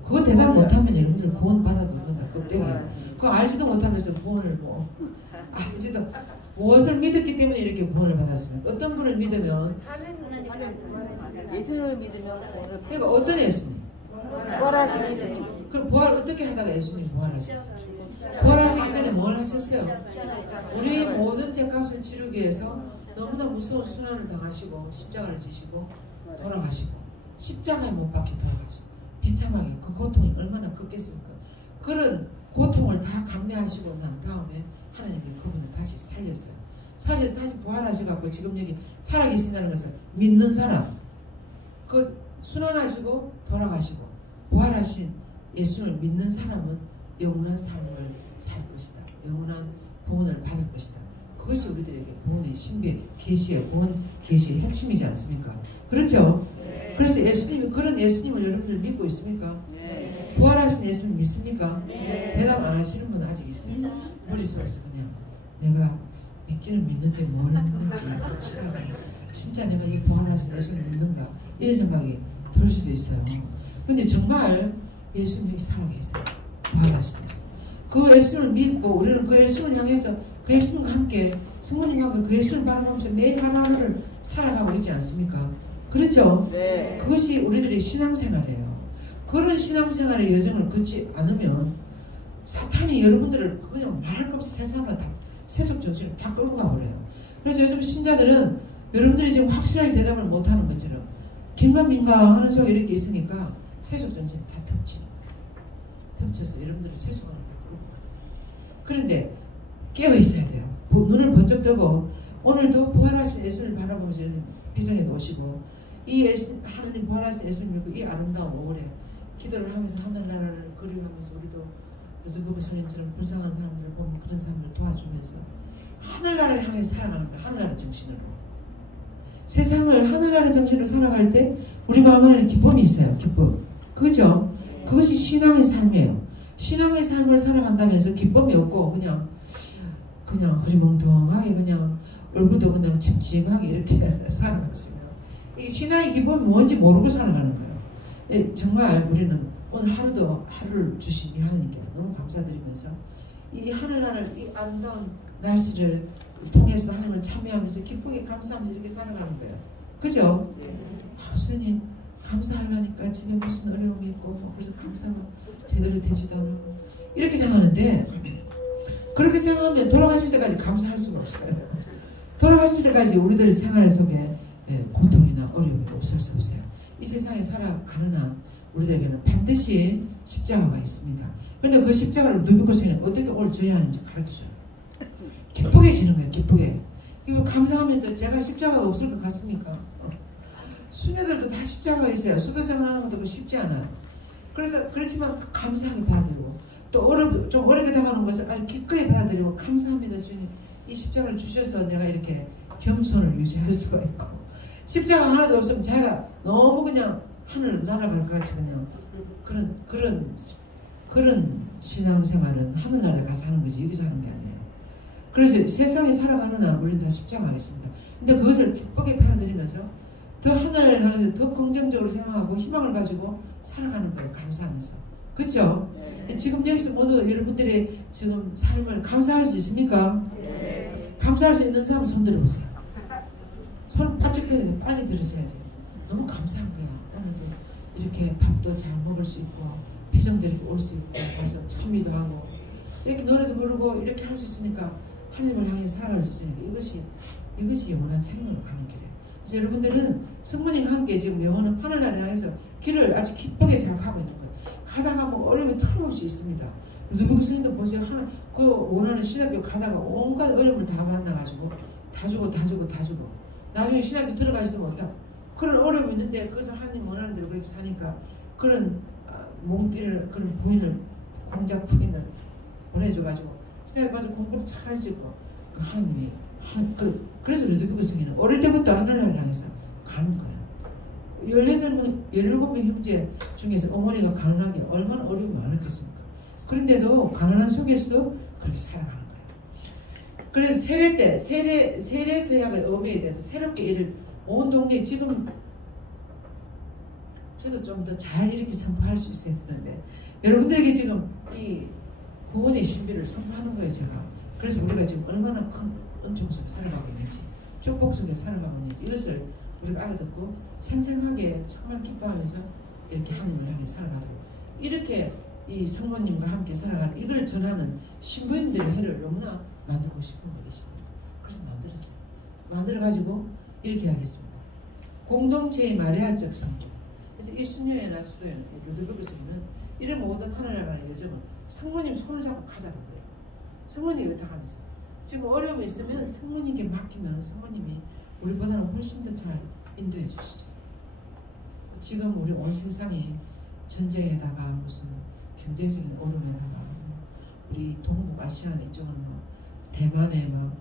그거 대답 못하면 여러분들 구원받아도 그건 껍데기예요. 그거 알지도 못하면서 구원을 알지도 무엇을 믿었기 때문에 이렇게 구원을 받았습니까? 어떤 분을 믿으면 예수님을 믿으면 구원을 그러니까 어떤 예수님? 부활하신 예수님. 그럼 부활 어떻게 하다가 예수님 부활하셨어요? 부활하시기 전에 뭘 하셨어요? 우리 모든 죄값을 치르기 위해서 너무나 무서운 순환을 당하시고 십자가를 지시고 돌아가시고 십자가에 못 박혀 돌아가시고 비참하게 그 고통이 얼마나 컸겠습니까? 그런 고통을 다 감내하시고 난 다음에 하나님이 그분을 다시 살렸어요. 살려서 다시 부활하셔갖고 지금 여기 살아계신다는 것은 믿는 사람, 그 순환하시고 돌아가시고 부활하신 예수를 믿는 사람은 영원한 삶을 살 것이다. 영원한 구원을 받을 것이다. 그것이 우리들에게 구원의 신비, 계시의 구원 계시의 핵심이지 않습니까? 그렇죠? 네. 그래서 예수님이 그런 예수님을 여러분들 믿고 있습니까? 네. 부활하신 예수님 믿습니까? 네. 대답 안 하시는 분은 아직 있어요. 머릿속에서 그냥 내가 믿기는 믿는데 뭘 믿는지 진짜 내가 이 부활하신 예수를 믿는가 이런 생각이 들 수도 있어요. 근데 정말 예수님이 살아계세요. 부활하신 예수. 그 예수를 믿고 우리는 그 예수를 향해서 그 예수님과 함께 성모님과 그 예수를 바라보면서 매일 하루하루를 살아가고 있지 않습니까? 그렇죠? 네. 그것이 우리들의 신앙생활이에요. 그런 신앙생활의 여정을 걷지 않으면 사탄이 여러분들을 그냥 말할 것 없이 세상으로 다 세속 정신을 다 끌고 가버려요. 그래서 요즘 신자들은 여러분들이 지금 확실하게 대답을 못하는 것처럼 긴가민가 하는 소리 이렇게 있으니까 세속 정신이 다 덮쳐서 여러분들이 세속을 다 끌고 가요. 그런데 깨어 있어야 돼요. 눈을 번쩍 뜨고 오늘도 부활하신 예수를 바라보면서 비전에 놓으시고 이 예수, 하나님 부활하신 예수를 믿고 이 아름다운 5월에 기도를 하면서 하늘나라를 그리워하면서 우리도 누구의 선인처럼 불쌍한 사람들을 보면 그런 사람들을 도와주면서 하늘나라를 향해 살아가는 거예요. 하늘나라 정신으로. 세상을 하늘나라 정신으로 살아갈 때 우리 마음 안에는 기쁨이 있어요. 기쁨. 그죠? 그것이 신앙의 삶이에요. 신앙의 삶을 살아간다면서 기쁨이 없고 그냥 그냥 흐리멍텅하게 그냥 얼굴도 그냥 침침하게 이렇게 살아갔어요. 이 신앙의 기본이 뭔지 모르고 살아가는 거예요. 예, 정말 우리는 오늘 하루도 하루를 주신 이 하나님께 너무 감사드리면서 이 하늘나라를 이 아름다운 날씨를 통해서 하나님을 참여하면서 기쁘게 감사하면서 이렇게 살아가는 거예요. 그죠? 스님 감사하려니까 집에 무슨 어려움이 있고 뭐 그래서 감사가 제대로 되지도 않고 이렇게 생각하는데 그렇게 생각하면 돌아가실 때까지 감사할 수가 없어요. 돌아가실 때까지 우리들 생활 속에 고통이나 어려움이 없을 수 없어요. 이 세상에 살아가는 한 우리들에게는 반드시 십자가가 있습니다. 그런데 그 십자가를 누비고서는 어떻게 오늘 져야 하는지 가르쳐줘요. 기쁘게 지는 거예요. 기쁘게. 이거 감사하면서 제가 십자가가 없을 것 같습니까? 수녀들도 다 십자가가 있어요. 수도생활하는 것도 쉽지 않아요. 그래서 그렇지만 감사하게 받아들이고 또 좀 어렵게 당하는 것을 아주 기꺼이 받아들이고 감사합니다 주님. 이 십자가를 주셔서 내가 이렇게 겸손을 유지할 수가 있고 십자가 하나도 없으면 자기가 너무 그냥 하늘 날아갈 것 같이 그냥 그런 신앙생활은 하늘나라에 가서 하는 거지 여기서 하는 게 아니에요. 그래서 세상에 살아가는 한 우리는 다 십자가가 있습니다. 근데 그것을 기쁘게 받아들이면서 더 하늘나라에 가면서 더 긍정적으로 생각하고 희망을 가지고 살아가는 거예요. 감사하면서. 그렇죠? 네. 지금 여기서 모두 여러분들이 지금 삶을 감사할 수 있습니까? 네. 감사할 수 있는 사람 손 들어보세요. 손 바짝 들으니까 빨리 들으셔야지. 너무 감사한 거야. 오늘도 이렇게 밥도 잘 먹을 수 있고 배정도 이렇게 올 수 있고 가서 참미도 하고 이렇게 노래도 부르고 이렇게 할 수 있으니까 하나님을 향해 살아갈 수 있으니까 이것이 영원한 생명으로 가는 길이에요. 그래서 여러분들은 성모님과 함께 지금 영원한 하늘나라를 향해서 길을 아주 기쁘게 잘 가고 있는 거예요. 가다가 뭐 어려움이 털림없이 있습니다. 누구 스님도 보세요. 그 원하는 신학교 가다가 온갖 어려움을 다 만나가지고 다 주고 나중에 신학교 들어가지도 못하고 그런 어려움이 있는데 그것을 하나님 원하는 대로 그렇게 사니까 그런 몸길을 그런 부인을 공작 부인을 보내줘가지고 신학교 가서 공부를 잘 할 수 있고 그 하나님이 그래서 루드비그 스님은 어릴 때부터 하늘나라를 향해서 가는 거예요. 17명 형제 중에서 어머니가 가난하게 얼마나 어려움이 많았겠습니까? 그런데도 가난한 속에서도 그렇게 살아가는 거예요. 그래서 세례 때 세례 서약의 의미에 대해서 새롭게 이를 온 동네에 지금 저도 좀 더 잘 이렇게 선포할 수 있어야 되는데 여러분들에게 지금 이 구원의 신비를 선포하는 거예요. 제가. 그래서 우리가 지금 얼마나 큰 은총 속에 살아가고 있는지 축복 속에 살아가고 있는지 이것을 우리가 알아듣고 생생하게 정말 기뻐하면서 이렇게 하나님을 향해 살아가도록 이렇게 이 성모님과 함께 살아가는 이걸 전하는 신부님들의 해를 너무나 만들고 싶은 것입니다. 그래서 만들었어요. 만들어가지고 이렇게 하겠습니다. 공동체의 마리아적 성교. 그래서 이 수녀회나 수도회나 루드비그 스님은 이런 모든 하늘나라의 여정은 성모님 손을 잡고 가자는 거예요. 성모님이 부탁하면서 지금 어려움이 있으면 성모님께 맡기면 성모님이 우리보다는 훨씬 더 잘 인도해 주시죠. 지금 우리 온 세상이 전쟁에다가 무슨 경제적인 어려움에다가 우리 동북아시아 이쪽은 뭐 대만에 막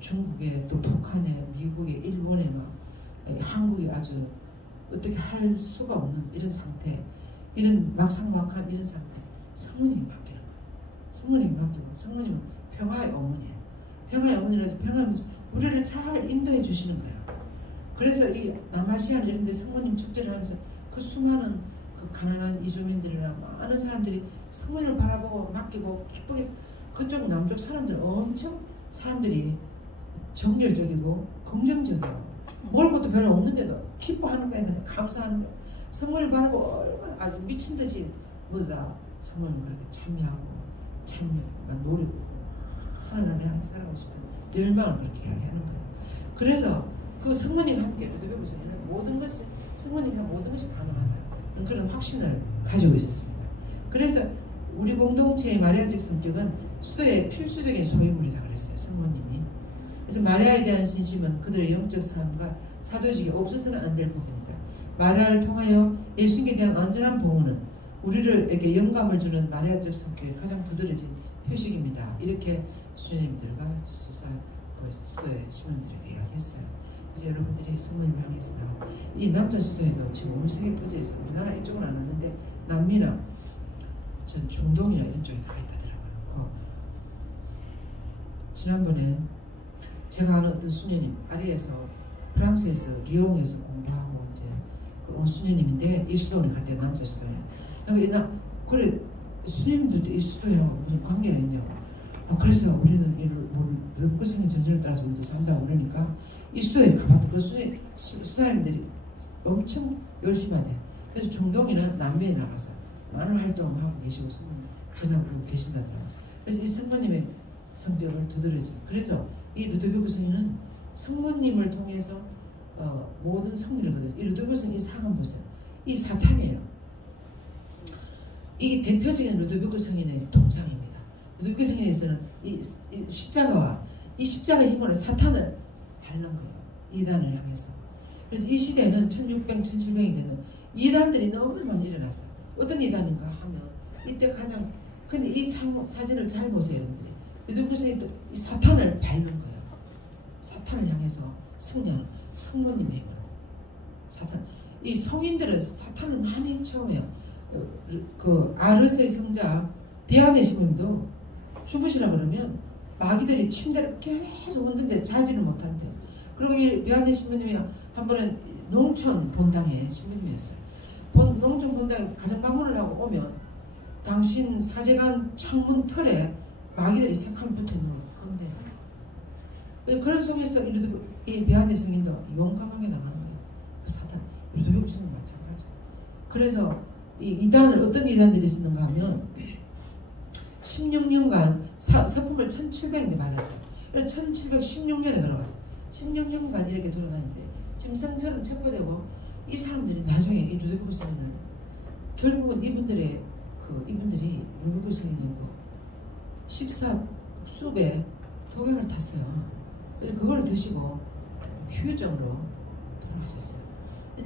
중국에 또 북한에 미국에 일본에 막 한국이 아주 어떻게 할 수가 없는 이런 상태 이런 막상막한 이런 상태 성모님이 맡기는 거예요. 성모님이 맡기고 성모님은 평화의 어머니예요. 평화의 어머니라서 평화하면서 우리를 잘 인도해 주시는 거예요. 그래서 이 남아시아 이런 데 성모님 축제를 하면서 그 수많은 그 가난한 이주민들이나 많은 사람들이 성모님을 바라보고 맡기고 기쁘게 그쪽 남쪽 사람들 엄청 사람들이 정열적이고 긍정적이고 먹을 것도 별로 없는데도 기뻐하는 거예요. 그냥 감사하는 거예요. 성모님을 바라고 얼마나 아주 미친 듯이 성모님을 그렇게 참여하고 노리고 하나님을 살아가고 싶은 열망을 그렇게 하는 거예요. 그래서 그 성모님과 함께 루드비그 스님은 모든 것이 성모님과 모든 것이 가능하다. 그런 확신을 가지고 있었습니다. 그래서 우리 공동체의 마리아적 성격은 수도의 필수적인 소유물이다 그랬어요. 성모님이. 그래서 마리아에 대한 신심은 그들의 영적 삶과 사도직이 없어서는 안 될 부분입니다. 마리아를 통하여 예수님에 대한 완전한 봉헌은 우리에게 영감을 주는 마리아적 성격의 가장 두드러진 표식입니다. 이렇게 수녀님들과 수도의 신원들에게 이야기했어요. 그래서 여러분들이 성모님을 향해서 이 남자 수도에도 지금 온 세계에 퍼져 있어요. 우리나라 이쪽은 안 왔는데 남미나 전 중동이나 이런 쪽에 가 있다더라고요. 지난번에 제가 아는 어떤 수녀님 파리에서 프랑스에서 리옹에서 공부하고 이제 그 수녀님인데 이 수도원에 갔대요. 남자 수도원에. 그래 수녀님들도 이 수도하고 무슨 관계가 있냐고. 그래서 우리는 외국 성인 전쟁을 따라서 우리도 산다고 그러니까 이 수도에 가봤던 그 수사님들이 엄청 열심하대. 그래서 중동이나 남미에 나가서 많은 활동을 하고 계시고 전하고 계신다더라고요. 그래서 이 성모님의 성격을 두드러지. 그래서 이 루도비코 성인은 성모님을 통해서 모든 성리를 거두죠. 이 루도비코 성인 이 상은 보세요. 이 사탄이에요. 이 대표적인 루도비코 성인의 동상입니다. 루도비코 성인에서는 이 십자가와 이 십자가의 힘으로 사탄을 밟는 거예요. 이단을 향해서. 그래서 이 시대는 1600, 1700이 되면 이단들이 너무 많이 일어났어요. 어떤 이단인가 하면 이때 가장 근데 이 사진을 잘 보세요, 여러분들이. 루도비코 성인이 이 사탄을 밟는 거예요. 사탄을 향해서 승리하는 성모님의 힘으로. 사탄. 이 성인들은 사탄을 많이 처음해요. 그 아르스의 성자 비아네 신부님도 죽으시라 그러면 마귀들이 침대를 계속 흔드는데 자지를 못한대요. 그리고 이 비아네 신부님이 한 번은 농촌 본당의 신부님이었어요. 농촌 본당에 가정 방문을 하고 오면 당신 사제관 창문 털에 마귀들이 색함 붙어있는 걸 한대요. 그런 속에서 이 비아네 성인도 용감하게 나가는 거예요. 그 사탄. 루도비코 성인 마찬가지. 그래서 이 이단을 어떤 이단들이 쓰는가 하면 16년간 서품을 1700대 맞았어요. 그래서 1716년에 돌아갔어요. 16년간 이렇게 돌아다니는데 짐승처럼 첩보되고 이 사람들이 나중에 이 루도비코 성인을 결국은 이분들이 루도비코 성인이고 식사 숲에 독약을 탔어요. 그래서 그걸 드시고 휴유증으로 돌아가셨어요.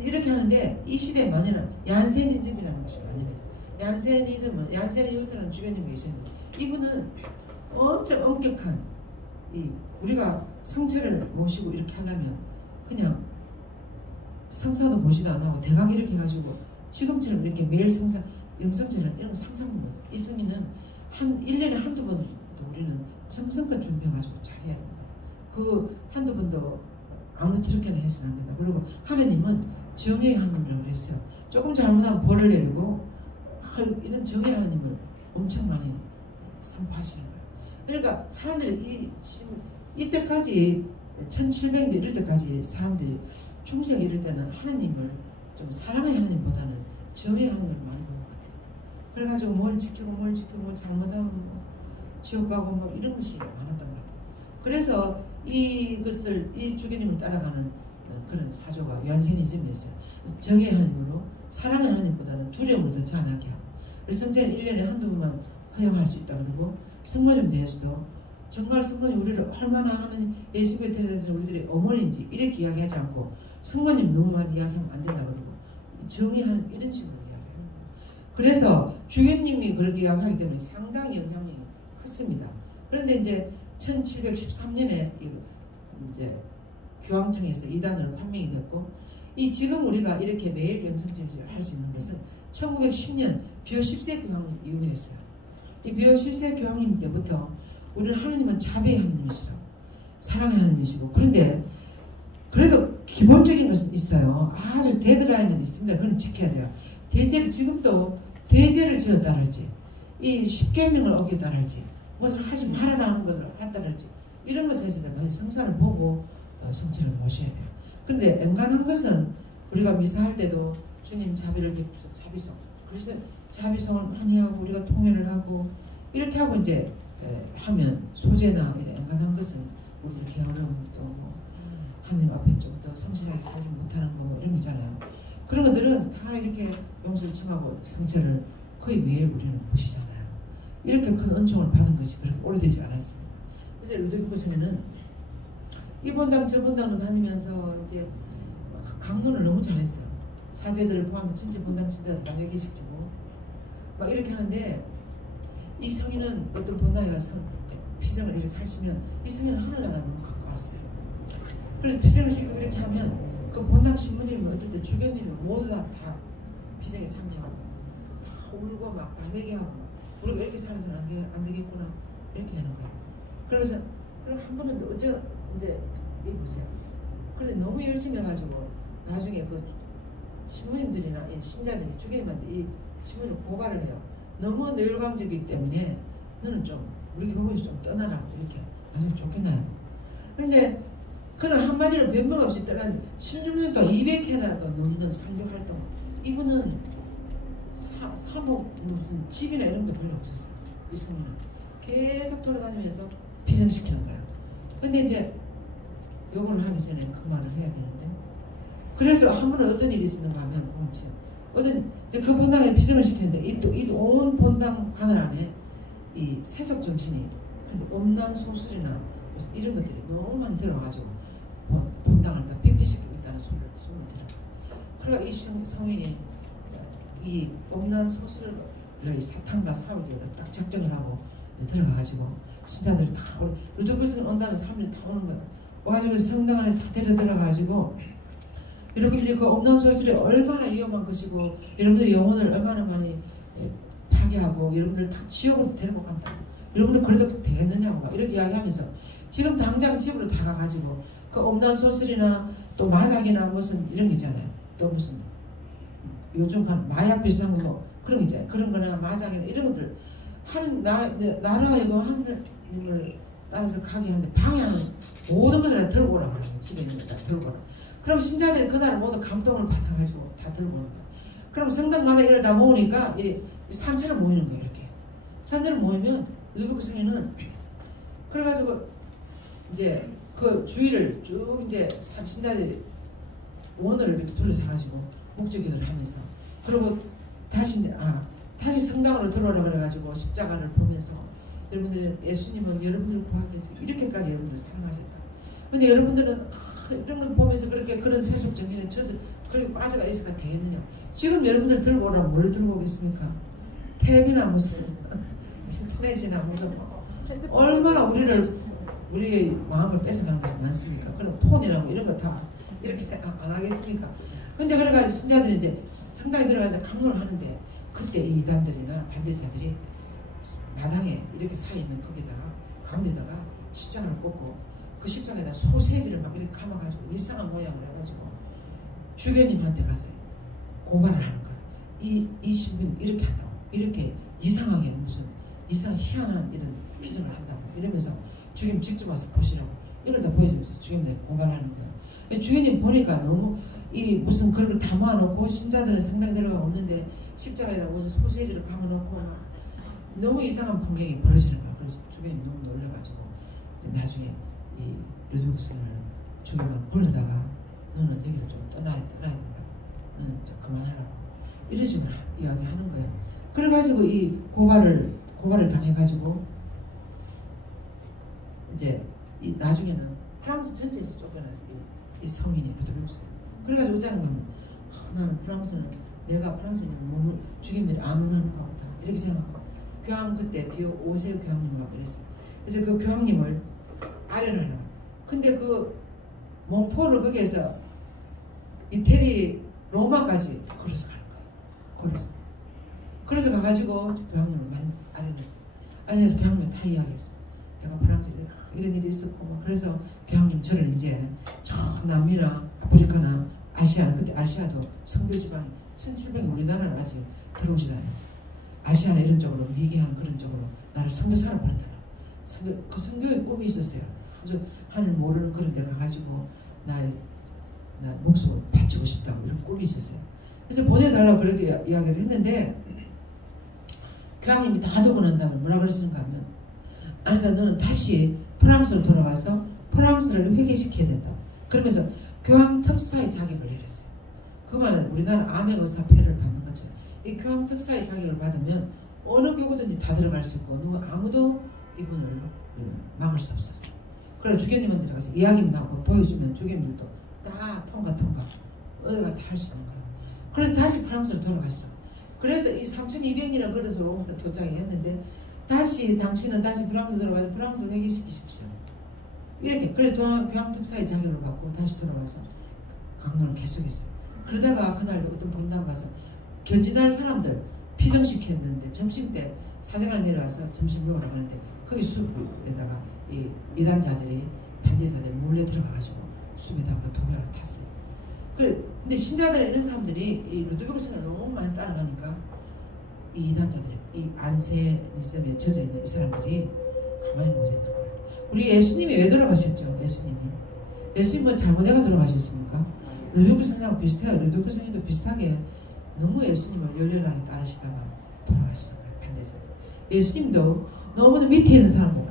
이렇게 하는데 이 시대에 많이는 얀세니즘이라는 것이 많이 있어요. 얀세니 유스라는 주변에 계시는데 이분은 엄청 엄격한 우리가 성체를 모시고 이렇게 하려면 그냥 성사도 보지도 안 하고 대강 이렇게 해가지고 지금처럼 이렇게 매일 영성체를 이런 거 상상도 못해요. 이 성인은 1년에 한두 번도 우리는 정성껏 준비해가지고 잘해야 된다. 그 한두 번도 아무렇게나 해서는 안 된다. 그리고 하느님은 정의의 하느님이라고 그랬어요. 조금 잘못하면 벌을 내리고 이런 정의의 하느님을 엄청 많이 선포하시는 거예요. 그러니까 사람들이 이때까지 1700년 이럴 때까지 사람들이 중세에 이럴 때는 하느님을 좀 사랑의 하느님보다는 정의의 하느님을 많이 보는 것 같아요. 그래가지고 뭘 지키고 잘못하면 지옥 가고 뭐 이런 것이 많았던 것 같아요. 그래서 이것을 이 주교님을 따라가는 그런 사조가 얀세니즘이었어요. 정의의 하나님으로 사랑의 하나님보다는 두려움을 더 자나게 하고 그래서 성제는 1년에 한두 번만 허용할 수 있다 그러고 성모님 대해서도 정말 성모님 우리를 얼마나 하는 예수교에 데려다주는 우리들의 어머니인지 이렇게 이야기하지 않고 성모님 너무 많이 이야기하면 안 된다 그러고 정의하는 이런 식으로 이야기해요. 그래서 주교님이 그렇게 이야기하기 때문에 상당히 영향이 컸습니다. 그런데 이제 1713년에 이제 교황청에서 이단으로 판명이 됐고 지금 우리가 이렇게 매일 영성제를 할 수 있는 것은 1910년 비오 10세 교황 이후였어요. 이 비오 10세 교황님 때부터 우리는 하느님은 자비의 하느님이시라고 사랑의 하느님이시고 그런데 그래도 기본적인 것은 있어요. 아주 데드라인은 있습니다. 그건 지켜야 돼요. 지금도 대제를 지었다 할지 이 십계명을 어겼다 할지 무엇을 하지 말아라 하는 것을 했다 할지 이런 것에서는 성사를 보고 성체를 모셔야 돼요. 그런데 엔간한 것은 우리가 미사할 때도 주님 자비를 베푸소 자비성 그래서 자비성을 많이 하고 우리가 통회를 하고 이렇게 하고 이제 하면 소재나 이런 엔간한 것은 우리들 게으름 또 하나님 앞에 좀 더 성실하게 살지 못하는 거 이런 거 있잖아요. 그런 것들은 다 이렇게 용서를 청하고 성체를 거의 매일 우리는 보시잖아요. 이렇게 큰 은총을 받은 것이 그렇게 오래되지 않았습니다. 그래서 루도비코 성인은 이 본당 저 본당으로 다니면서 이제 강론을 너무 잘했어요. 사제들을 포함해 전체 본당 신자들 다 회개시키고 막 이렇게 하는데 이 성인은 어떤 본당에 가서 피정을 이렇게 하시면 이 성인은 하늘나라 너무 가까웠어요. 그래서 피정을 시키고 이렇게 하면 그 본당 신부님이 어떨 때 주교님이 모두 다 피정에 참여하고 다 울고 막 다 회개하고 우리가 이렇게 살아서는 안 되겠구나 이렇게 되는 거예요. 그래서 그럼 한 번은 어째 이제 이 보세요. 그런데 너무 열심히 해가지고 나중에 그 신부님들이나 이 신자들이 주교님한테 이 신부님 고발을 해요. 너무 뇌혈강적이기 때문에 너는 좀 우리 교회에서 좀 떠나라고 이렇게 아주 좋겠나요? 그런데 그는 한마디로 변명 없이 떠난 16년 동안 200회나도 넘는 선교 활동. 이분은 사복 무슨 집이나 이런 데 별로 없었어요. 이 성인은 계속 돌아다니면서 비전시키는 거예요. 근데 이제 요걸 하기 전에 그 말을 해야 되는데, 그래서 한 번은 어떤 일이 있었는가 하면 어떤 이제 그 본당에 비전을 시켰는데 이 온 본당 하늘 안에 이 세속 정신이 음란 소설이나 이런 것들이 너무 많이 들어가지고 본당을 다 삐삐시키고 있다는 소문을 들어요. 그러니까 이 성인이 이 음란 소설을 사탄과 싸우기로 딱 작정을 하고 들어가가지고 신자들 다 루도교에서 온다는 사람들이 다 오는 거예요. 와가지고 성당 안에 다 데려 들어가가지고 여러분들이 그 음란 소설이 얼마나 위험한 것이고 여러분들의 영혼을 얼마나 많이 파괴하고 여러분들 다 지옥으로 데리고 간다. 여러분들 그래도 되겠느냐고 이렇게 이야기하면서 지금 당장 집으로 다가가지고 그 음란 소설이나 또 마작이나 무슨 이런 게 있잖아요. 또 무슨 요즘 한 마약 비슷한 거 뭐 그런 게 있잖아요. 그런 거나 마작이나 이런 것들 하는 나라가 이거 하늘을 따라서 가게 하는데 방해하는 모든 것을 다 들고 오라고 그래요. 집에 있는 거 다 들고 오라. 그럼 신자들이 그날 모두 감동을 받아가지고 다 들고 오는 거예요. 그럼 성당마다 이걸 다 모으니까 산처럼 모이는 거예요. 이렇게 산처럼 모이면 루비크 성인은 그래가지고 이제 그 주위를 쭉 이제 신자들이 원을 이렇게 둘러싸가지고 목적기도를 하면서 그리고 다시 성당으로 들어오라 그래가지고 십자가를 보면서 여러분들 예수님은 여러분들을 구하기 위해서 이렇게까지 여러분들을 사랑하셨다. 근데 여러분들은 이런 걸 보면서 그렇게 그런 세속 정신에 젖어 그렇게 빠져가 있어가 되겠느냐. 지금 여러분들 들고 오라면 뭘 들고 오겠습니까? 텔레비나 무슨 인터넷이나 무슨 얼마나 우리의 마음을 뺏어가는 것이 많습니까? 그럼 폰이나 뭐 이런 거 다 이렇게 안 하겠습니까? 근데 그래가지고 신자들이 이제 성당에 들어가서 강론을 하는데 그때 이 이단들이나 반대자들이 마당에 이렇게 사 있는 거기다가 가운데다가 십자가를 꽂고 그 십자가에다 소세지를 막 이렇게 감아가지고 이상한 모양을 해가지고 주교님한테 가서 고발을 하는 거예요. 이 신부님 이렇게 한다고 이렇게 이상하게 무슨 이상 희한한 이런 표정을 한다고 이러면서 주교님 직접 와서 보시라고 이걸 다 보여주면서 주교님 고발하는 거예요. 주교님 보니까 너무 이 무슨 그런 걸 다 모아놓고 신자들은 성당에 들어가 없는데 십자가에다 무슨 소세지를 감아놓고 막 너무 이상한 풍경이 벌어지는 거야. 그래서 주교님 너무 놀라가지고 나중에 이 루도빅스를 주교가 불러다가 너는 여기를 좀 떠나야 된다. 너는 좀 그만하라고 이런 식으로 이야기하는 거예요. 그래가지고 이 고발을 당해가지고 이제 이 나중에는 프랑스 전체에서 쫓겨나서 이 성인이 루도빅스 그래가지고 어쩌는 거는 나는 프랑스는 내가 프랑스에 몸을 주교님들이 아무나 것 같다 이렇게 생각하고 교황 그때 비오 5세 교황님하고 그랬어요. 그래서 그 교황님을 아련하려고. 근데 그 몽포르 거기에서 이태리 로마까지 걸어서 가는 거예요. 그래서 가가지고 교황님을 많이 아련했어요. 아련해서 교황님 다 이야기했어요. 내가 프랑스에 이런 일이 있었고 그래서 교황님 저를 이제 저 남미나 아프리카나 아시아 그때 아시아도 성교 지방이 1700이 우리나라는 아직 들어오지도 않았어요. 아시아나 이런 쪽으로 미개한 그런 쪽으로 나를 선교사로 보냈다. 그 선교의 꿈이 있었어요. 하늘 모르는 그런 데 가가지고 나 목숨을 바치고 싶다고 이런 꿈이 있었어요. 그래서 보내달라고 그렇게 이야기를 했는데 교황님이 다 하고 난 다음에 뭐라 그랬는가 하면 아니다 너는 다시 프랑스로 돌아가서 프랑스를 회개시켜야 된다. 그러면서 교황 특사의 자격을 내렸어요. 그 말은 우리나라 암행의사패를 받는 것처럼 이 교황 특사의 자격을 받으면 어느 교구든지 다 들어갈 수 있고 누구 아무도 이분을 막을 수 없었어요. 그래 주교님한테 가서 이야기만 나오고 보여주면 주교님들도 다 통과 어디가 다 할 수 있는 거예요. 그래서 다시 프랑스로 돌아가시라고. 그래서 이 3200리나 걸어서 로마로 도착을 했는데 당신은 다시 프랑스로 돌아가서 프랑스를 회개시키십시오. 이렇게 그래서 교황 특사의 자격을 받고 다시 돌아가서 강론을 계속했어요. 그러다가 그날도 어떤 본당 가서 견진할 사람들 피정시켰는데 점심 때 사정관에 내려와서 점심 먹으라고 하는데 거기 수업에다가 이 이단자들이 반대자들이 몰래 들어가가지고 숲에다가 독약을 탔어요. 그래, 근데 신자들의 이런 사람들이 이 루드비그 성을 너무 많이 따라가니까 이 이단자들이 이 안세니즘에 젖어 있는 이 사람들이 가만히 못 있는 거예요. 우리 예수님이 왜 돌아가셨죠? 예수님은 잘못해가 돌아가셨습니까? 루드비그 성하고 비슷해요. 루드비그 성도 비슷하게 너무 예수님을 열렬하게 따르시다가 돌아가시는 거예요. 반대자. 예수님도 너무 밑에 있는 사람들,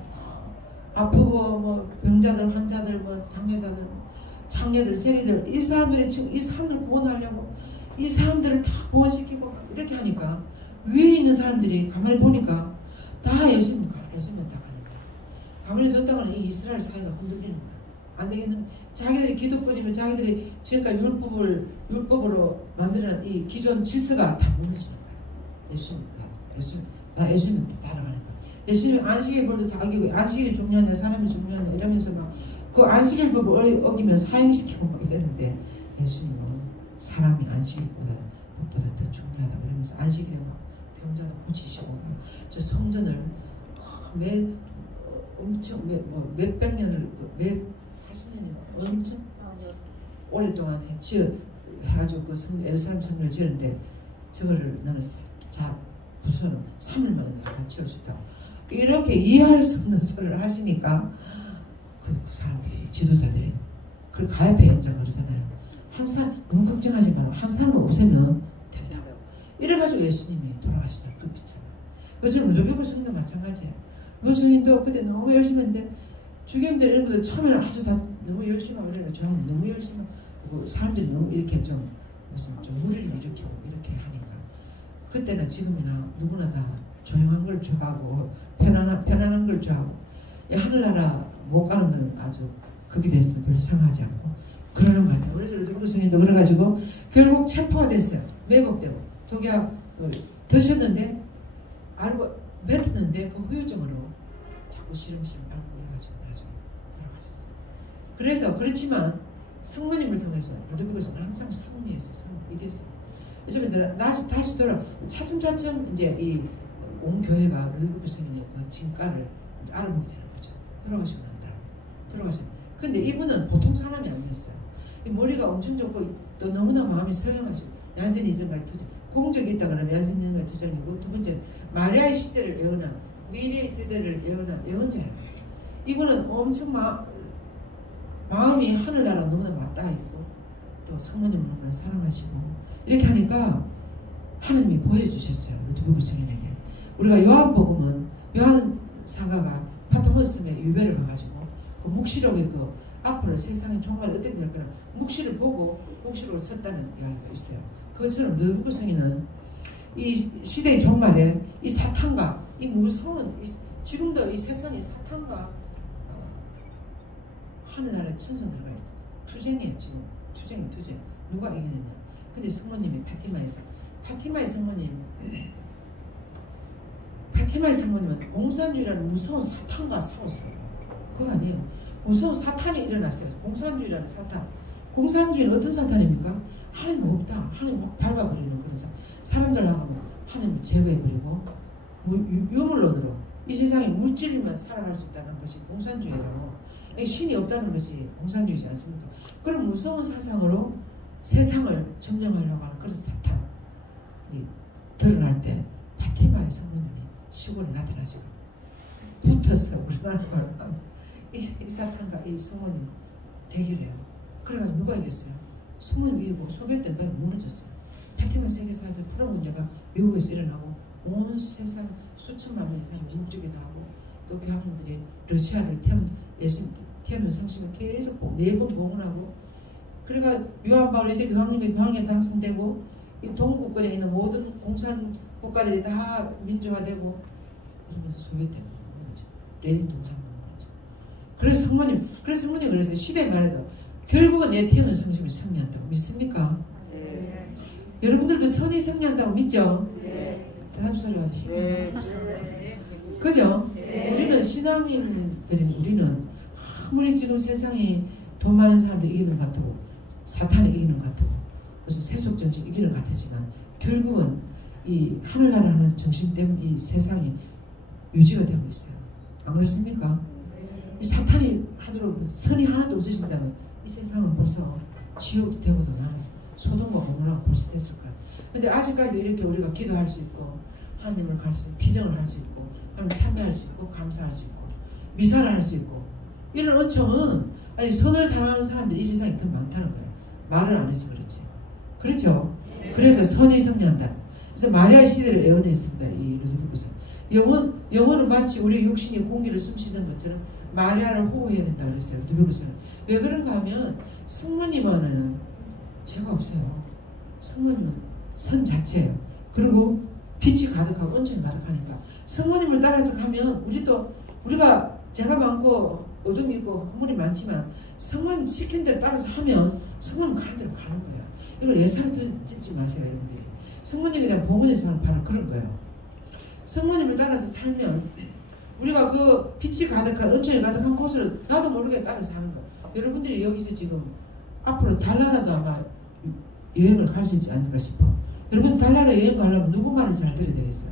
아프고 뭐 병자들, 환자들, 뭐 장애자들, 장애들, 세리들, 이 사람들이 지금 이 사람들 구원하려고 이 사람들을 다 구원시키고 이렇게 하니까 위에 있는 사람들이 가만히 보니까 다 예수님 다 가는 거야. 가만히 뒀다가는 이 이스라엘 사회가 흔들리는 거야. 안 되겠는. 자기들이 기독권이면 자기들이 지금까지 율법으로 만드는 이 기존 질서가 다 무너지는 거야. 나 예수님 따라가는 거야. 예수님 안식일 법도 다 어기고 안식일이 중요하냐 사람이 중요하냐 이러면서 막 그 안식일 법을 어기면 사형시키고 막 이랬는데 예수님은 사람이 안식일보다 법보다 더 중요하다 그러면서 안식일에 막 병자도 고치시고 저 성전을 엄청 몇백 년을 몇 40년을 엄청 오랫동안 해가지고 그 예루살렘 성전을 지었는데 저거를 나는 부서는 3일 만에 다 채울 수 있다고 이렇게 이해할 수 없는 소리를 하시니까 그 사람들이 지도자들이 그걸 가야페 현장 그러잖아요. 한 사람 너무 걱정하지 말고 한 사람을 없애면 된다고 이래가지고 예수님이 돌아가시다 끝이잖아요. 그래서 루드비그 성도 마찬가지예요. 루드비그 성도 그때 너무 열심히 했는데 주교님들 이런 분들 처음에는 아주 다 너무 열심히 하고 이래요. 저한테 너무 열심히 하고 사람들이 너무 이렇게 좀 무슨 좀 무리를 일으키고 이렇게 하니까 그때나 지금이나 누구나 다 조용한 걸 좋아하고 편안한 걸 좋아하고 하늘나라 못 가는 건 아주 거기에 대해서는 별로 상하지 않고 그러는 것 같아요. 그래서 루드비그 성인도 그래가지고 결국 체포가 됐어요. 매복되고 독약을 드셨는데 알고 뱉었는데 그 후유증으로 자꾸 시름시름 앓고 해가지고 나중에 돌아가셨어요. 그래서 그렇지만 성모님을 통해서 루드비그 성은 항상 승리했어요. 이겼어요. 그래서 다시 차츰차츰 이제 이 온 교회가 루드비그 성인의 그 진가를 알아보게 되는 거죠. 돌아가시고 난 다음에 돌아가시고. 근데 이분은 보통 사람이 아니었어요. 이 머리가 엄청 좋고 또 너무나 마음이 선량하시고 얀센 이전까지 투쟁 공적이 있다 그러면 얀센 이전까지 투쟁이고 두 번째 마리아의 시대를 예언한 미래의 세대를 예언한 예언자예요. 이분은 엄청 마음이 하늘나라 너무나 맞닿아 있고 또 성모님을 너무나 사랑하시고 이렇게 하니까 하나님이 보여주셨어요. 루드비그 성인에게. 우리가 요한복음은 요한 사가가 파트모스 섬에 유배를 가가지고 그 묵시록의 그 앞으로 세상의 종말이 어떻게 될 거나 묵시를 보고 묵시록을 썼다는 이야기가 있어요. 그것처럼 루드비그 성인은 이 시대의 종말에 이 사탄과 이 무서운 지금도 이 세상이 사탄과 하늘나라에 천성 들어가 있어요. 투쟁이에요. 지금 투쟁 누가 이기느냐. 근데 성모님이 파티마의 성모님은 공산주의라는 무서운 사탄과 싸웠어요. 그거 아니에요. 무서운 사탄이 일어났어요. 공산주의라는 사탄. 공산주의는 어떤 사탄입니까? 하나님 없다. 하나님 막 밟아버리는 그런 사람들하고 하나님 제거해버리고 유물론으로 이 세상에 물질이면 살아갈 수 있다는 것이 공산주의예요. 신이 없다는 것이 공산주의지 않습니까? 그런 무서운 사상으로 세상을 점령하려고 하는 그런 사탄이 드러날 때 파티마의 성모님이 시골에 나타나시고 붙어서 우리나라 이 사탄과 이 성모님 대결해요. 그래가지고 누가 이겼어요? 성모님 이기고 소비에트 엠파이어 무너졌어요. 파티마 세계사한테 풀어 문제가 미국에서 일어나고 온 세상 수천만 명의 사람이 묵주기도 하고 또 교황님들이 러시아를 예수님 태우는 성심을 계속 4번 봉헌하고 그러니까 요한 바울 2세 교황님이 교황에 당선되고 이 동국권에 있는 모든 공산 국가들이 다 민주화되고 그러면서 소비에트 무너져. 레닌 동상 무너져. 그래서 성모님 그래서 시대 말에도 결국은 내 태우는 성심을 승리한다고 믿습니까? 네. 여러분들도 선이 승리한다고 믿죠? 네. 대답 소리 하시죠. 네. 그죠? 네. 우리는 신앙인들인 우리는 아무리 지금 세상이 돈 많은 사람들 이기는 것 같고 사탄이 이기는 것 같고 무슨 세속 정신 이기는 것 같지만 결국은 이 하늘나라는 정신 때문에 이 세상이 유지가 되고 있어요. 안 그렇습니까? 이 사탄이 하도록 선이 하나도 없으신다면 이 세상은 벌써 지옥이 되고도 나가서 소돔과 고모라가 벌써 됐을 거야. 근데 아직까지 이렇게 우리가 기도할 수 있고 하나님을 갈 수 있고 비전을 할 수 있고 하나님 참여할 수 있고 감사할 수 있고 미사를 할 수 있고 이런 은총은 아니 선을 사랑하는 사람들이 이 세상에 더 많다는 거예요. 말을 안 해서 그렇지. 그렇죠? 그래서 선이 승리한다. 그래서 마리아 시대를 예언했습니다. 이 루드비고서. 영혼은 마치 우리 육신이 공기를 숨쉬는 것처럼 마리아를 호흡해야 된다 그랬어요. 루드비고서는. 왜 그런가 하면 성모님은 죄가 없어요. 성모님은 선 자체예요. 그리고 빛이 가득하고 은총이 가득하니까 성모님을 따라서 가면 우리가 죄가 많고 어둠이 있고 허물이 많지만 성모님 시킨 대로 따라서 하면 성모님 가는 대로 가는 거예요. 이걸 예사로 듣지 마세요, 여러분들이. 성모님에 대한 복음에서는 바로 그런 거예요. 성모님을 따라서 살면 우리가 그 빛이 가득한 은총이 가득한 곳으로 나도 모르게 따라서 하는 거예요. 여러분들이 여기서 지금 앞으로 달나라도 아마 여행을 갈 수 있지 않을까 싶어. 여러분 달나라 여행 가려면 누구 말을 잘 들어야 되겠어요?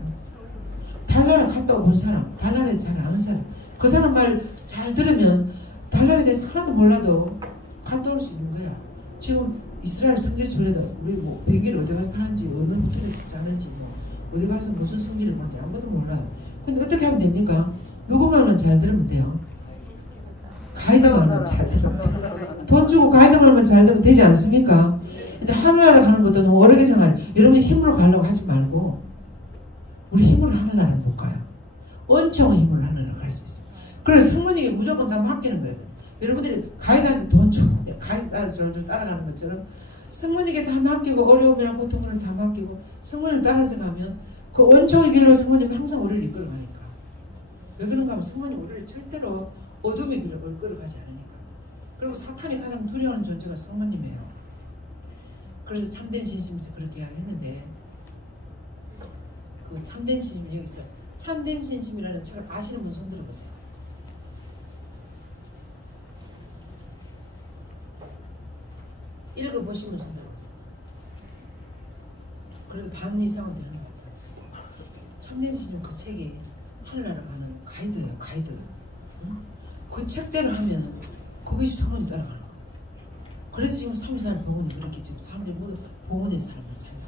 달나라 갔다 온 사람, 달나라에 잘 아는 사람, 그 사람 말 잘 들으면 달나라에 대해서 하나도 몰라도 갔다 올 수 있는 거야. 지금 이스라엘 성지순례도 우리 뭐 100일 어디 가서 하는지 어느 호텔에 자는지 뭐 어디 가서 무슨 성지를 보는지 아무도 몰라요. 근데 어떻게 하면 됩니까? 누구 말만 잘 들으면 돼요. 가이드 말만 잘 들으면 돼요. 돈 주고 가이드 말만 잘 들으면 되지 않습니까? 근데 하늘나라 가는 것도 너무 어렵게 생각해요. 여러분 힘으로 가려고 하지 말고 우리 힘으로 하늘나라를 못 가요. 은총의 힘으로 하늘나라 갈 수 있어요. 그래서 성모님에게 무조건 다 맡기는 거예요. 여러분들이 가이드한테 돈 주고 가이드한테 따라가는 것처럼 성모님에게 다 맡기고 어려움이나 고통을 다 맡기고 성모님을 따라서 가면 그 은총의 길로 성모님이 항상 우리를 이끌어가니까. 왜 그런가 하면 성모님 우리를 절대로 어둠의 길로 이끌어가지 않으니까. 그리고 사탄이 가장 두려워하는 존재가 성모님이에요. 그래서 참된 신심에서 그렇게 이야기했는데 그 참된 신심 여기 있어요. 참된 신심이라는 책을 아시는 분 손 들어보세요. 읽어보시면 손 들어보세요. 그래도 반 이상은 되는 것 같아요. 참된 신심 그 책이 하늘나라 가는 가이드예요. 가이드. 응? 그 책대로 하면 그것이 성원이 따라가는 거예요. 그래서 지금 3.23 봉헌이 그렇게 지금 사람들이 모두 봉헌의 삶을 살고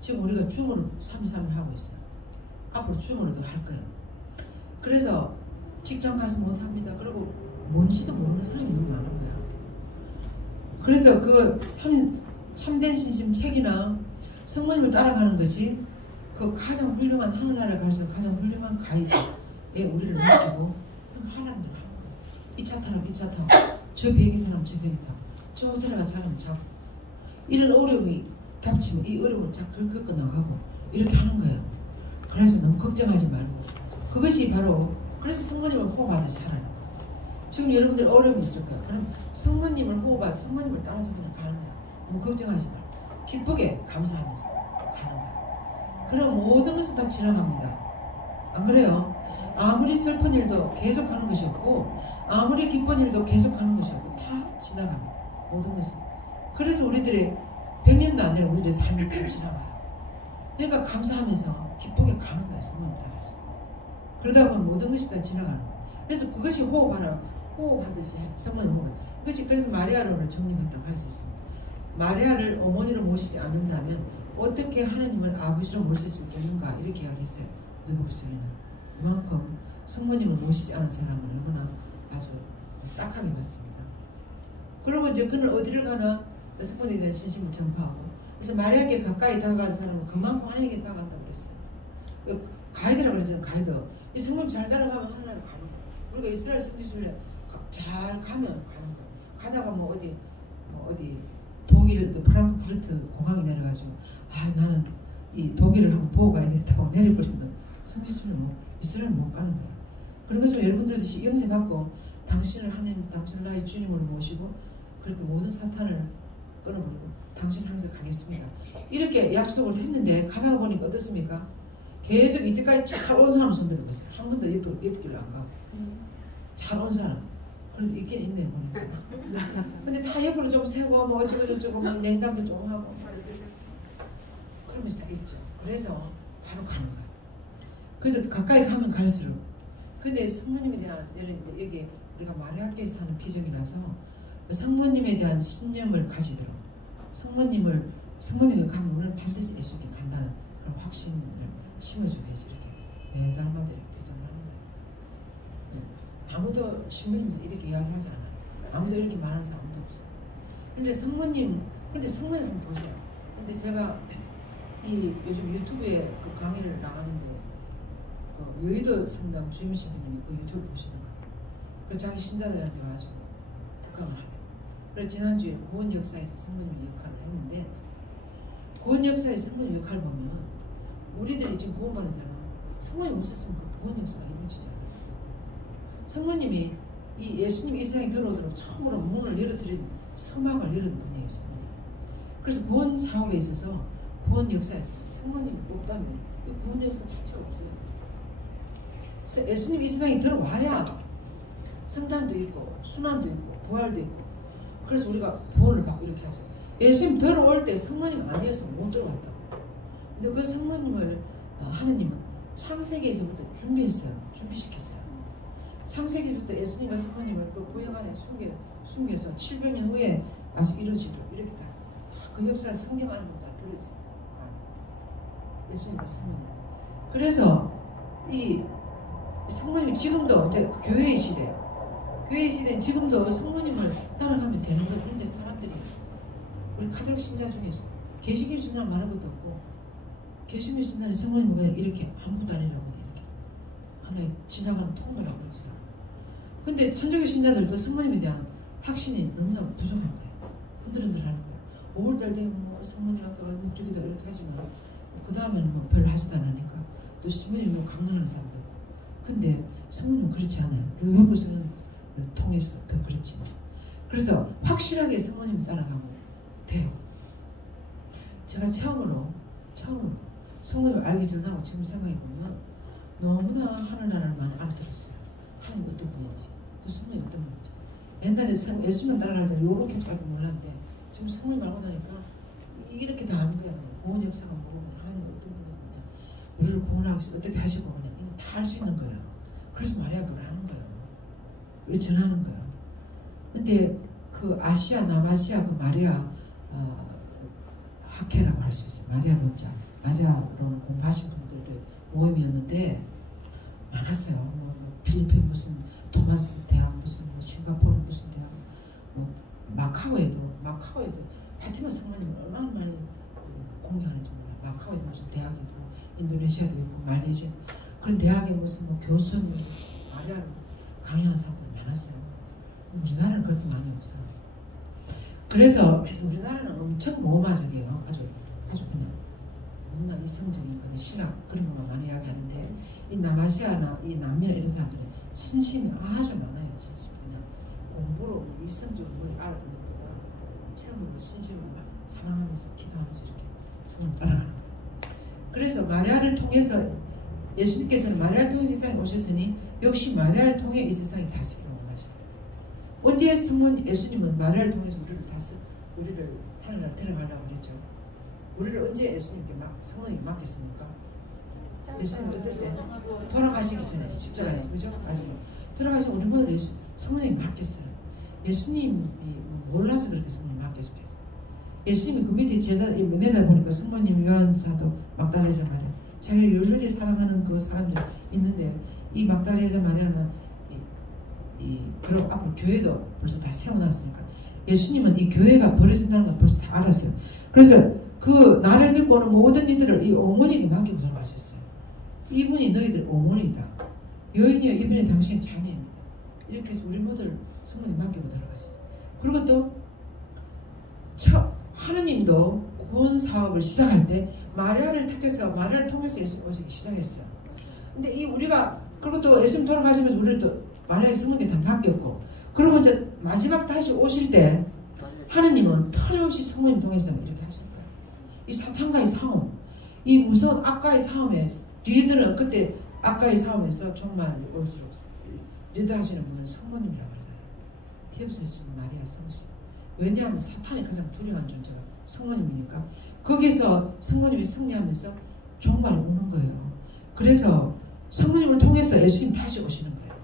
지금 우리가 줌으로 3.23을 하고 있어요. 앞으로 줌으로도 할 거예요. 그래서 직장 가서 못합니다. 그리고 뭔지도 모르는 사람이 너무 많은 거야. 그래서 그 참된 신심 책이나 성모님을 따라가는 것이 그 가장 훌륭한 하늘나라에 갈 수 있는 가장 훌륭한 가이드에 우리를 맡기고 하나님 대로 하는 거예요. 이 차 타라면 이 차 타고 저 비행기 타라면 저 비행기 타고 저 호텔에 가서 자면 자고 이런 어려움이 닥치면 이 어려움을 자꾸 겪어 나가고 이렇게 하는 거예요. 그래서 너무 걱정하지 말고 그것이 바로 그래서 성모님을 호흡하듯이 하라는 거예요. 지금 여러분들 어려움이 있을 거예요. 그럼 성모님을 호흡하듯 성모님을 따라서 그냥 가는 거예요. 너무 걱정하지 말고 기쁘게 감사하면서 가는 거예요. 그럼 모든 것은 다 지나갑니다. 안 그래요? 아무리 슬픈 일도 계속하는 것이 없고 아무리 기쁜 일도 계속하는 것이 없고 다 지나갑니다. 모든 것은. 그래서 우리들이 100년도 안 되는 우리들의 삶이 다 지나가요. 그러니까 감사하면서 기쁘게 가는 거예요. 성모님 따라서. 그러다 보면 모든 것이 다 지나가는 거예요. 그래서 그것이 호흡하듯이 성모님 호흡. 그래서 마리아를 오늘 정립했다고 할 수 있습니다. 마리아를 어머니로 모시지 않는다면 어떻게 하나님을 아버지로 모실 수 있겠는가 이렇게 이야기했어요. 누구부스는 그만큼 성모님을 모시지 않은 사람은 얼마나 아주 딱하게 봤습니다. 그리고 이제 그는 어디를 가나 성모님에 대한 신심을 전파하고 그래서 마리아에게 가까이 다가간 사람은 그만큼 하나님께 다가간다고 그랬어요. 가이드라고 그랬잖아요. 가이드. 이 성모님 잘 따라가면 하나님 가는 거예요. 우리가 이스라엘 성지순례 잘 가면 가는 거예요. 가다가 뭐 어디 독일 프랑크푸르트 공항에 내려가지고 나는 이 독일을 한번 보고 가야겠다고 내려버리면 성지순례 이스라엘 못 가는 거예요. 그러면서 여러분들도 영세 받고 당신을 하나님, 당신을 나의 주님으로 모시고 그렇게 모든 사탄을 끊어버리고 당신 항상 가겠습니다. 이렇게 약속을 했는데 가다가 보니까 어떻습니까? 계속 이때까지 잘 온 사람 손 들어보세요. 한 번도 옆길로 안 가고 잘 온 사람 그래도 있긴 있네 보니까. 근데 다 옆으로 좀 세고 뭐 어쩌고 저쩌고 뭐 냉담도 좀 하고 그러면서 다 있죠. 그래서 바로 가는 거예요. 그래서 가까이 가면 갈수록 근데 성모님에 대한 여기 우리가 마리아교에서 하는 비전이라서 성모님에 대한 신념을 가지도록 성모님을 가면 오늘 반드시 예수님이 간다는 그런 확신을 심어주기 위해서 이렇게 매달마다 이렇게 비전을 하는 거예요. 아무도 신부님들 이렇게 이야기하지 않아요. 아무도 이렇게 말하는 사람 아무도 없어요. 근데 성모님 한번 보세요. 근데 제가 이 요즘 유튜브에 그 강의를 나가는데 여의도 성당 주임신 분님이 그 유튜브 보시는 거예요. 그래서 자기 신자들한테 와가지고 특강을 하래요. 그래서 지난주에 구원 역사에서 성모님의 역할을 했는데 구원 역사에서 성모님 역할을 보면 우리들이 지금 구원받았잖아. 성모님 없었으면 그 구원 역사가 이루어지지 않았어요. 성모님이 이 예수님 이 세상에 들어오도록 처음으로 문을 열어드린 서막을 열은 분이에요. 성모님. 그래서 구원 사업에 있어서 구원 역사에서 성모님이 없다면 이 구원 역사 자체가 없어요. 그래서 예수님 이 세상에 들어와야 성단도 있고 순환도 있고 부활도 있고 그래서 우리가 구원을 받고 이렇게 하죠. 예수님 들어올 때 성모님 아니어서 못 들어왔다고. 근데 그 성모님을 하느님은 창세기에서부터 준비시켰어요. 창세기부터 예수님과 성모님을 그 구역 안에 숨겨서 700년 후에 와서 이루어지도록 이렇게 다 그 역사 성경 안에 다 들어있어요. 예수님과 성모님. 그래서 이 성모님이 지금도 이제 교회의 시대는 지금도 성모님을 따라가면 되는 거예요. 그런데 사람들이 우리 가톨릭 신자 중에서 개신교 신자는 말할 것도 없고 개신교 신자는 성모님을 그냥 이렇게 아무것도 아니라고 이렇게 하나의 지나가는 통로라고 그래서 근데 천주교 신자들도 성모님에 대한 확신이 너무나 부족한 거예요. 흔들흔들하는 거예요. 5월달 되면 뭐 성모님 아까 목주기도 이렇게 하지만 그 다음에는 뭐 별로 하지도 않으니까 또 성모님 뭐 강론하는 사람들. 근데 성모님은 그렇지 않아요. 그리고 여기서는 통해서 더 그렇지만 그래서 확실하게 성모님을 따라가고 돼요. 제가 처음으로 성모님을 알기 전하고 지금 생각해보면 너무나 하늘나라를 많이 알아들었어요. 하나님 어떤 분인지 또 성모님 어떤 분인지 옛날에 예수님 따라갈 때 요렇게까지 몰랐는데 지금 성모님 알고 나니까 이렇게 다 아는 거야. 구원 역사가 보고 하나님 어떤 분이냐 우리를 구원하기 위해서 어떻게 하시고 그냥 이거 다 할 수 있는 거예요. 그래서 마리아 그걸 하는 거예요. 우리 전하는 거예요. 근데 그 아시아 남아시아 그 마리아 학회라고 할 수 있어요. 마리아 논자 마리아로 공부하신 분들의 모임이었는데 많았어요. 뭐 필리핀 무슨 토마스 대학 무슨 뭐 싱가포르 무슨 대학 뭐 마카오에도 파티마 성모님 얼마나 많이 공개하는지 몰라요. 마카오에도 무슨 대학이 있고 인도네시아도 있고 말레이시아 그런 대학에 무슨 뭐 교수님 마리아로 강의하는 사람들이 많았어요. 우리나라는 그렇게 많이 없어요. 그래서 우리나라는 엄청 모험화적이에요. 아주 그냥 너무나 이성적인 그런 신학 그런 것만 많이 이야기하는데 이 남아시아나 이 남미나 이런 사람들은 신심이 아주 많아요. 신심 그냥 공부로 이성적으로 뭘 알아보는 것보다 체험으로 신심으로 사랑하면서 기도하면서 이렇게 정말 따라가는 거예요. 그래서 마리아를 통해서 예수님께서는 마리아를 통해서 이 세상에 오셨으니 역시 마리아를 통해 이 세상이 다스리고 원하십니다. 언제 예수님은 마리아를 통해서 우리를 하늘나라 데려가려고 했죠. 우리를 언제 예수님께 성령이 맡겼습니까? 예수님 어떨 때? 돌아가시기 전에 십자가에서 그죠? 마지막 돌아가시고 우리 모두 성령이 맡겼어요. 예수님이 몰라서 그렇게 성령이 맡겼어요. 예수님이 그 밑에 제자 내다보니까 성모님 요한사도 막달레자 마리아 자기를 열렬히 사랑하는 그 사람들 있는데 이 막달레자 마리아는 그럼 앞으로 교회도 벌써 다 세워놨으니까 예수님은 이 교회가 버려진다는 걸 벌써 다 알았어요. 그래서 그 나를 믿고 오는 모든 이들을 이 어머니에게 맡기고 돌아가셨어요. 이분이 너희들 어머니다. 여인이여 이분이 당신의 자녀입니다. 이렇게 해서 우리 모두를 성모님 맡기고 돌아가셨어요. 그리고 또 하느님도 구원 사업을 시작할 때 마리아를 택해서 마리아를 통해서 예수님 오시기 시작했어요. 근데 이 우리가 그리고 또 예수님 돌아가시면서 우리를 또 마리아의 성령에 다 맡겼고 그리고 이제 마지막 다시 오실 때 하느님은 털없이 성모님 통해서 이렇게 하실 거예요. 이 사탄과의 싸움, 이 무서운 악과의 싸움에 리더는 그때 악과의 싸움에서 정말 올수록 리더하시는 분은 성모님이라고 하잖아요. 디옵스는 마리아 성신. 왜냐하면 사탄이 가장 두려워하는 존재가 성모님이니까 거기서 성모님이 승리하면서 종말이 오는 거예요. 그래서 성모님을 통해서 예수님 다시 오시는 거예요.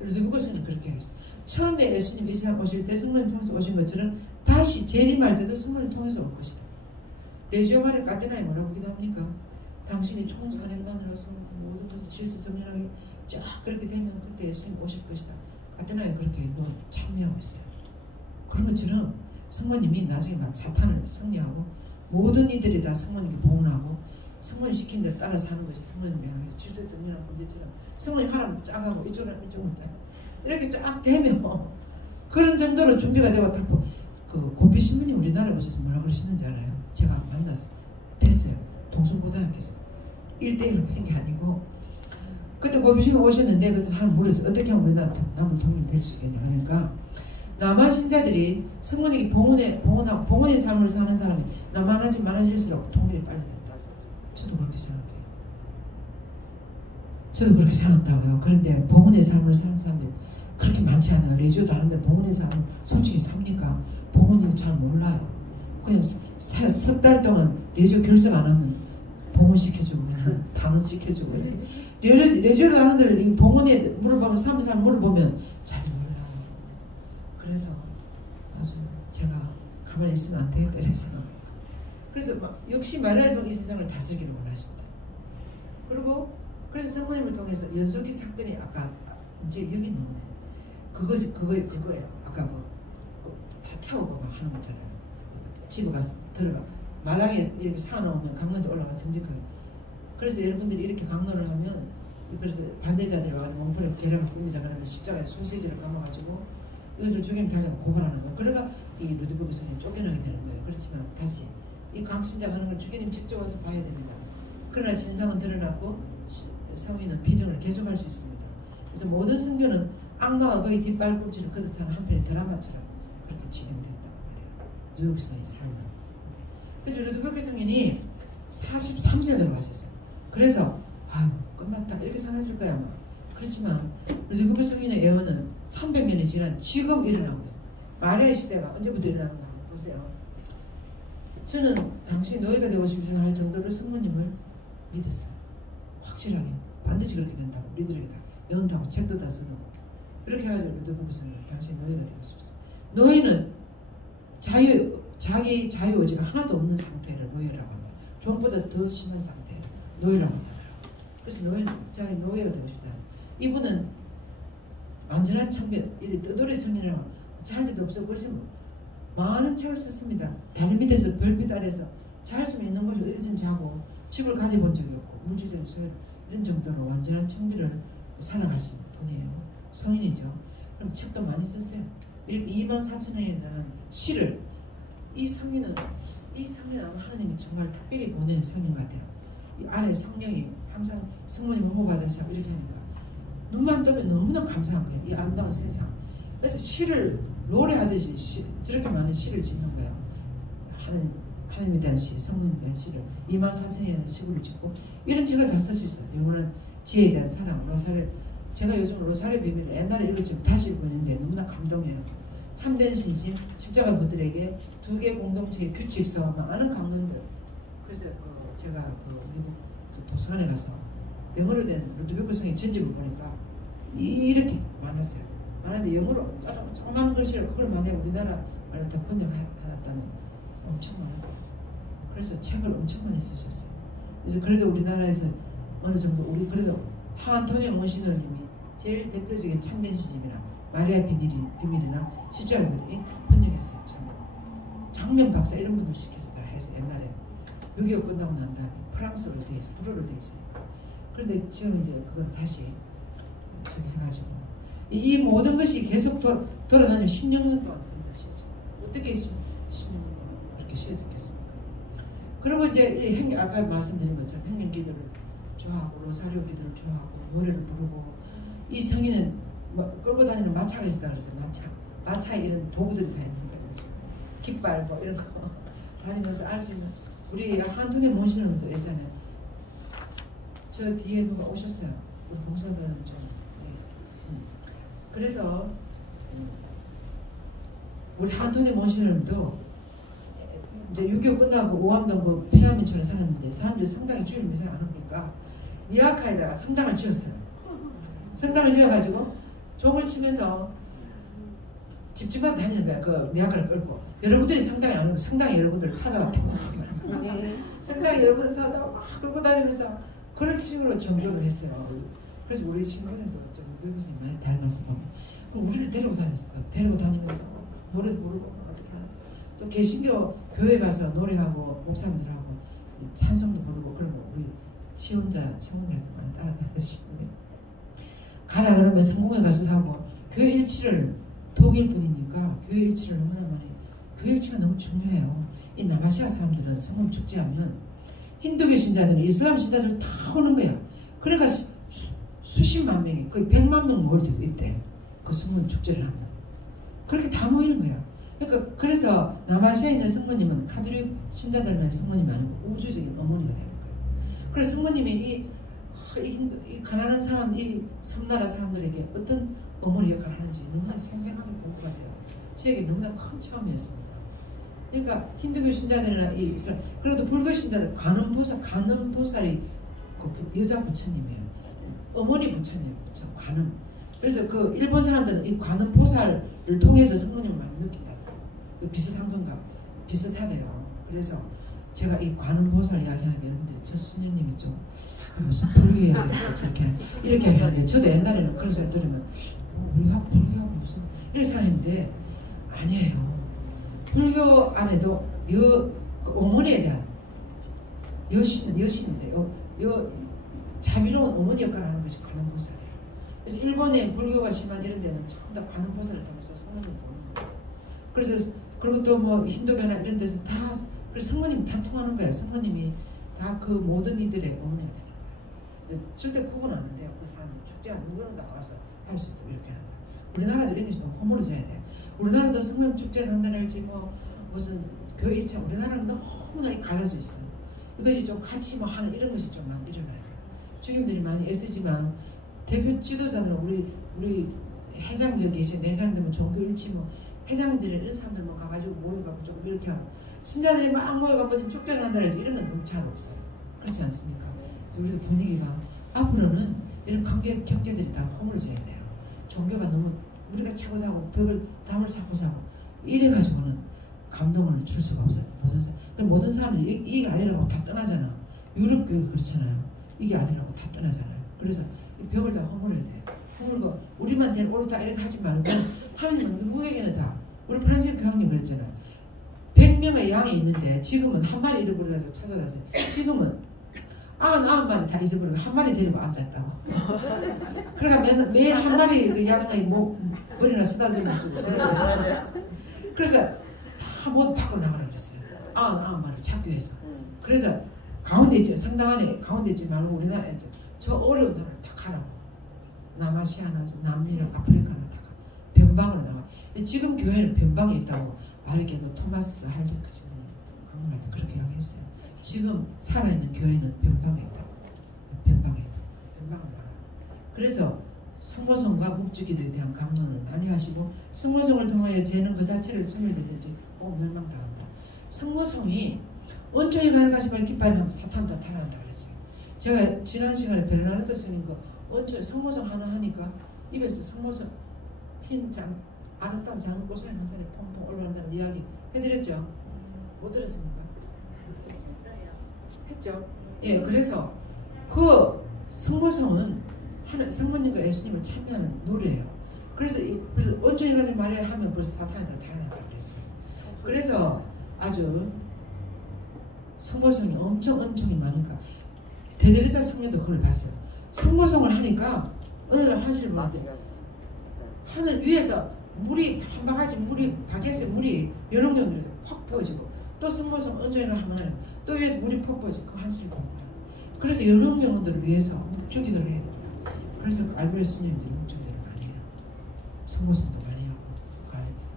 루드비고스는 그렇게 했어요. 처음에 예수님 이 세상 오실 때 성모님 통해서 오신 것처럼 다시 재림할 때도 성모님 통해서 올 것이다. 레지오 마리 카테나에 뭐라고 기도합니까? 당신이 총사령관으로서 모든 것을 질서 정연하게 쫙 그렇게 되면 그때 예수님 오실 것이다. 카테나에 그렇게 참여하고 있어요. 그런 것처럼 성모님이 나중에 막 사탄을 승리하고 모든 이들이 다 성모님께 봉헌하고 성모님 시킨 대로 따라 사는 것이 성모님 명하게 질서 정연한 군대처럼 성모님 하나님 짝하고 이쪽은 짝 이렇게 쫙 되면 그런 정도로 준비가 되고 딱 그 고피 신부님 우리나라에 오셔서 뭐라 그러시는지 알아요? 제가 만났어 뵀어요. 동성고등학교에서 1대1로 뵌 게 아니고 그때 고피 신부 오셨는데 그때 사람 물어서 어떻게 하면 우리나라 남은 통일이 될 수 있겠냐 그러니까 남한 신자들이 성모님이 봉헌의 삶을 사는 사람이 많아질수록 통일이 빨리 된다. 저도 그렇게 생각해요. 저도 그렇게 생각한다고요. 그런데 봉헌의 삶을 사는 사람들이 그렇게 많지 않아요. 레지오도 하는데 봉헌의 삶을 솔직히 삽니까? 봉헌이 잘 몰라요. 그냥 석 달 동안 레지오 결석 안 하면 봉헌시켜주고 당헌시켜주고 레지오를 하는 데를 봉헌에 물어보면 사람 물어보면 잘 몰라요. 그래서 아주 제가 가만히 있으면 안 되겠다 이래서 그래서 역시 마리아를 통해 이 세상을 다스리기를 원하신다. 그리고 그래서 성모님을 통해서 연속기 사건이 아까 이제 여기 나오네. 그거예요. 아까 다 태우고 막 하는 거잖아요. 집에 가서 들어가 마당에 이렇게 사놓으면 강론도 올라가 정직하게. 그래서 여러분들이 이렇게 강론을 하면 그래서 반대자들이 와서 몸풀에 계란을 꾸미자 그러면 십자가에 소시지를 감아가지고 이것을 죽이면 당연히 고발하는 거예요. 그러니까 이 루드비그 성이 쫓겨나게 되는 거예요. 그렇지만 다시 이 강신자가 하는 걸 주교님 직접 와서 봐야 됩니다. 그러나 진상은 드러났고 사위는 비정을 계속할 수 있습니다. 그래서 모든 성교는 악마가 거의 뒷발꿈치를 걷어차는 한편의 드라마처럼 그렇게 진행됐단 말이에요. 뉴욕성의 삶은. 그래서 루드비그 성인이 43세에 들어가셨어요. 그래서 끝났다 이렇게 생각했을 거야 아마. 그렇지만 루드비그 성인의 예언은 300년이 지난 지금 일어나고 있어요. 마리아의 시대가 언제부터 일어났나 보세요. 저는 당시 노예가 되고 싶어서 할 정도로 성모님을 믿었어요. 확실하게 반드시 그렇게 된다고 우리들에게 다 연다고 책도 다 써놓고 그렇게 해가지고 루드비그 성인은 당시 노예가 되고 싶었어요. 노예는 자기 자유의지가 하나도 없는 상태를 노예라고 합니다. 종보다 더 심한 상태를 노예라고 합니다. 그래서 자기 노예가 되고 싶다. 이분은 완전한 청변, 떠돌이 청년이라고 잘 데도 없어. 그래서 많은 책을 썼습니다. 달 밑에서 별빛 아래서 잘 수 있는 곳이 어디든 자고 집을 가져본 적이 없고 물질적인 소유 이런 정도로 완전한 청비를 살아가신 분이에요. 성인이죠. 그럼 책도 많이 썼어요. 이렇게 24,000원에 대한 시를 이 성인은 아마 하나님이 정말 특별히 보낸 성인 같아요. 이 아래 성령이 항상 성모님 호받아서 이렇게 하니까 눈만 뜨면 너무나 감사한 거예요. 이 아름다운 세상. 그래서 시를 노래하듯이 저렇게 많은 시를 짓는 거예요. 하나님에 대한 시, 성모님에 대한 시를 24,000원의 시를 짓고 이런 책을 다 쓸 수 있어요. 영원한 지혜에 대한 사랑, 로사레. 제가 요즘 로사레 비밀을 옛날에 읽었지만 다시 읽고 있는데 너무나 감동해요. 참된 신심, 십자가 분들에게 두 개 공동체의 규칙성, 많은 강론들. 그래서 제가 미국 도서관에 가서 영어로 된 루드비그 성의 전집을 보니까 이렇게 많았어요. 많은데 영어로 조그만 글씨를 그걸 만약에 우리나라 말로 다 번역하였다면 엄청 많았고 그래서 책을 엄청 많이 쓰셨어요. 그래서 그래도 우리나라에서 어느 정도 우리 그래도 하안토니오 monsignor 제일 대표적인 참된 시집이나 마리아 비밀이나 시주알부들이 번역했어요. 장명 박사 이런 분들 시켜서 다 해서 옛날에 6.25 끝나고 난 다음에 프랑스어로 돼 있어 불어로 돼 있어요. 그런데 지금 이제 그걸 다시 저기 해가지고 이 모든 것이 계속 돌아다니면 10년 동안 쉬어져. 어떻게 10년 동안 그렇게 쉬어졌겠습니까? 그리고 이제 아까 말씀드린 것처럼 행렬 기도를 좋아하고 로사리오 기도를 좋아하고 노래를 부르고 이 성인은 끌고 다니는 마차가 있다 그래서 마차에 이런 도구들이 다 있는 거예요. 깃발 뭐 이런 거 다니면서 알 수 있는 우리 한통의 monsignor 예전에 저 뒤에 누가 오셨어요. 우리 봉사들은 좀 그래서 우리 한통의 monsignor 이제 6.25 끝나고 오암동 그 피라민촌에 살았는데 사람들이 상당히 주일 미사 안 오니까 니아카에다가 성당을 지었어요. 성당을 지어가지고 종을 치면서 집집마다 다니는 거야. 그 니아카를 끌고. 여러분들이 성당에 안 오면 성당에 여러분들 찾아왔다면서요. 성당에 여러분들 찾아와 막 끌고 다니면서 그런 식으로 전교를 했어요. 그래서 우리 친구들도 좀 늙으신 많이 닮았어. 그럼 우리를 데리고 다녔어요. 데리고 다니면서 노래도 부르고 어떻게 하나. 또 개신교 교회 가서 노래하고 목사님들하고 찬송도 부르고 그러면 우리 지원자 친구들도 많이 따라다니시는데 가자 그러면 성공회 가서 하고 교회 일치를 독일 분이니까 교회 일치를 너무나 많이 교회 일치가 너무 중요해요. 이 남아시아 사람들은 성공 축제하면 힌두교 신자들은 이슬람 신자들 다 오는 거야. 그러니까 수십만 명이 거의 100만 명 모일 때도 있대. 그 성공 축제를 하면 그렇게 다 모이는 거야. 그러니까 그래서 남아시아에 있는 성모님은 카톨릭 신자들만의 성모님이 아니고 우주적인 어머니가 되는 거예요. 그래서 성모님이 이 가난한 사람, 이 섬나라 사람들에게 어떤 어머니 역할을 하는지 너무나 생생하게 공부가 돼요. 저에게 너무나 큰 체험이었습니다. 그러니까 힌두교 신자들이나 이 이슬람, 그래도 불교 신자들 관음보살이 그 여자 부처님이에요. 어머니 부처님, 부처 관음. 그래서 그 일본 사람들은 이 관음보살을 통해서 성모님을 많이 느낀다. 비슷한 건가? 비슷하대요. 그래서 제가 이 관음보살 이야기하는 게 여러분들이 저 수녀님이 좀 무슨 불교 이야기를 저렇게 이렇게 하는데 저도 옛날에는 그런 소리 들으면 우리가 불교하고 무슨 이렇게 생각했는데 아니에요. 불교 안에도 그 어머니에 대한 여신이세요. 자비로운 어머니 역할을 하는 것이 관음보살이에요. 그래서 일본의 불교가 심한 이런 데는 전부 다 관음보살을 통해서 성모님을 보는 거예요. 그래서 그리고 또 뭐 힌두교나 이런 데서 다 그래서 성모님 다 통하는 거예요. 성모님이 다 그 모든 이들의 어머니가 되는 거예요. 절대 구분 안 돼요. 그 사람들 축제하는 누구나 다 와서 할 수 있도록 이렇게 하는 거예요. 우리나라도 이런 게 좀 허물어져야 돼요. 우리나라도 성모님 축제를 한다랄지 뭐 무슨 교회 일차 우리나라는 너무나 갈라져 있어요. 이것이 좀 같이 뭐 하는 이런 것이 좀 많이 일어나요. 주임들이 많이 애쓰지만 대표 지도자들은 우리 회장들 계신 회장들은 종교 일치 뭐 회장들이 이런 사람들 뭐 가가지고 모여가지고 조금 이렇게 하고 신자들이 막 모여가지고 축제를 한다랄지 이런 건 너무 잘 없어요. 그렇지 않습니까? 우리도 분위기가 앞으로는 이런 경계들이 다 허물어져야 돼요. 종교가 너무 우리가 차고 사고 벽을 담을 쌓고 사고 이래가지고는 감동을 줄 수가 없어요. 모든 사람들이 이게 아니라고 다 떠나잖아. 유럽 교회가 그렇잖아요. 이게 아니라고 다 떠나잖아요. 그래서 이 벽을 다 허물어야 돼요. 허물고 우리만 되는 옳다 이렇게 하지 말고 하나님은 누구에게는 다 우리 프란시스 교황님 그랬잖아요. 100명의 양이 있는데 지금은 한 마리 잃어버려가지고 찾아다녔어요. 지금은 99마리 다 잊어버리고 한 마리 데리고 앉았다고. 그러니까 매일 한 마리 그 양의 머리나 쓰다듬어 주고. 그래서 다 모두 밖으로 나가라 그랬어요. 99마리 찾기 위해서. 그래서 가운데 있죠. 성당 안에 가운데 있지 말고 우리나라에 저 어려운 나라를 다 가라고. 남아시아나 남미나 아프리카나 다 가. 변방으로 나가. 지금 교회는 변방에 있다고 바르게도 토마스 할리크지 그런 말도 그렇게 이야기했어요. 지금 살아있는 교회는 변방에 있다. 변방에 있다. 변방을 나가. 그래서 성모성과 묵주기도에 대한 강론을 많이 하시고 성모성을 통하여 죄는 그 자체를 소멸되든지 꼭 멸망당한다. 성모성이 온천이 가득하시면 기뻐하면 사탄 다 타난다 그랬어요. 제가 지난 시간에 베르나르도 스님 그 온천 성모성 하나 하니까 입에서 성모성 흰장 아름다운 장꽃을 한 살에 펑펑 올라온다는 이야기 해드렸죠? 못 들었습니까? 했죠? 예, 그래서 그 성모성은 성모님과 예수님을 참여하는 노래예요. 그래서 온천이 가진 말에 하면 벌써 사탄이 다 타난다 그랬어요. 그래서 아주 성모성이 엄청 은총이 많으니까 대데르자 성녀도 그걸 봤어요. 성모성을 하니까 어느 날 하늘을 보는데 하늘 위에서 물이 한 바가지 물이 밖에서 물이 여러 경우에서 확 부어지고 또 성모성 은총을 하면 또 위에서 물이 퍽 부어지고 그 한시를 본 거예요. 그래서 여러 영혼들을 위해서 묵주기도를 해야 됩니다. 그래서 알베르 스님들이 묵주기도를 많이 해요. 성모성도 많이 하고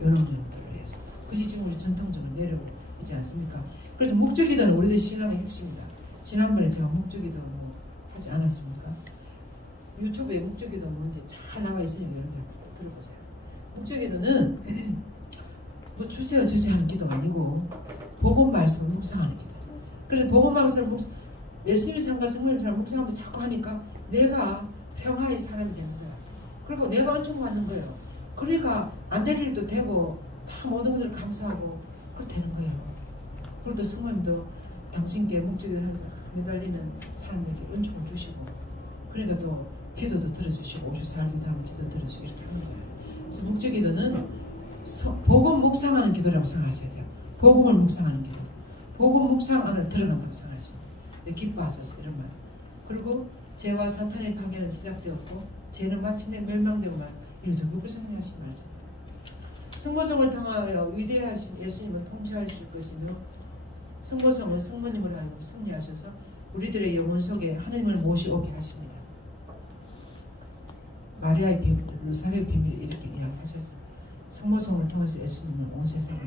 여러 영혼들을 위해서 그것이 지금 우리 전통적으로 내려오고 있지 않습니까? 그래서 묵주기도는 우리들 신앙의 핵심이다. 지난번에 제가 묵주기도 뭐 하지 않았습니까? 유튜브에 묵주기도 뭔지 잘 나와 있으니까 여러분들 들어보세요. 묵주기도는 뭐 주세요 하는 기도가 아니고 복음 말씀을 묵상하는 기도. 그래서 복음 말씀을 예수님이 산과 성모님처럼 묵상하면서 자꾸 하니까 내가 평화의 사람이 되는 거야. 그리고 내가 은총 받는 거예요. 그러니까 안 될 일도 되고 다 모든 것을 감사하고 그렇게 되는 거예요. 그리고 또 성모님도 당신께 목적에 매달리는 사람에게 은총을 주시고 그러니까 또 기도도 들어주시고 오래 살기도 하면 기도 들어주시고 이렇게 하는 거예요. 그래서 목적기도는 복음 묵상하는 기도라고 생각하셔야 돼요. 복음을 묵상하는 기도. 복음 묵상 안을 들어간다고 생각하시면 기뻐하소서 이런 말. 그리고 죄와 사탄의 파괴는 시작되었고 죄는 마침내 멸망되고 말 이것도 누구 성리하신 말씀. 성모성을 통하여 위대하신 예수님을 통치하실 것이며 성모성은 성모님을 하여 승리하셔서 우리들의 영혼 속에 하나님을 모시오게 하십니다. 마리아의 비밀, 루사르의 비밀을 이렇게 이야기하셔서 성모성을 통해서 예수님은 온 세상을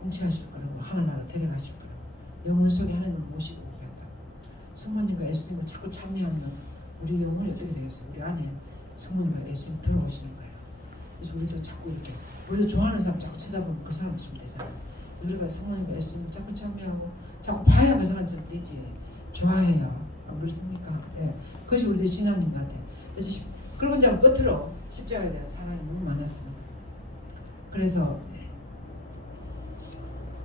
통치하실 거라고 하나나라 데려가실 거라고 영혼 속에 하나님을 모시고 오겠다. 성모님과 예수님을 자꾸 참여하면 우리 영혼이 어떻게 되겠어요? 우리 안에 성모님과 예수님 들어오시는 거예요. 그래서 우리도 자꾸 이렇게 우리도 좋아하는 사람 자꾸 쳐다보면 그 사람처럼 되잖아요. 우리가 성모님과 예수님을 자꾸 참여하고 자꾸 봐야 그 사람처럼 되지. 좋아해요. 안 그렇습니까? 네. 그것이 우리들 신앙인 것 같아요. 그래서 그리고 이제 끝으로 십자가에 대한 사랑이 너무 많았습니다. 그래서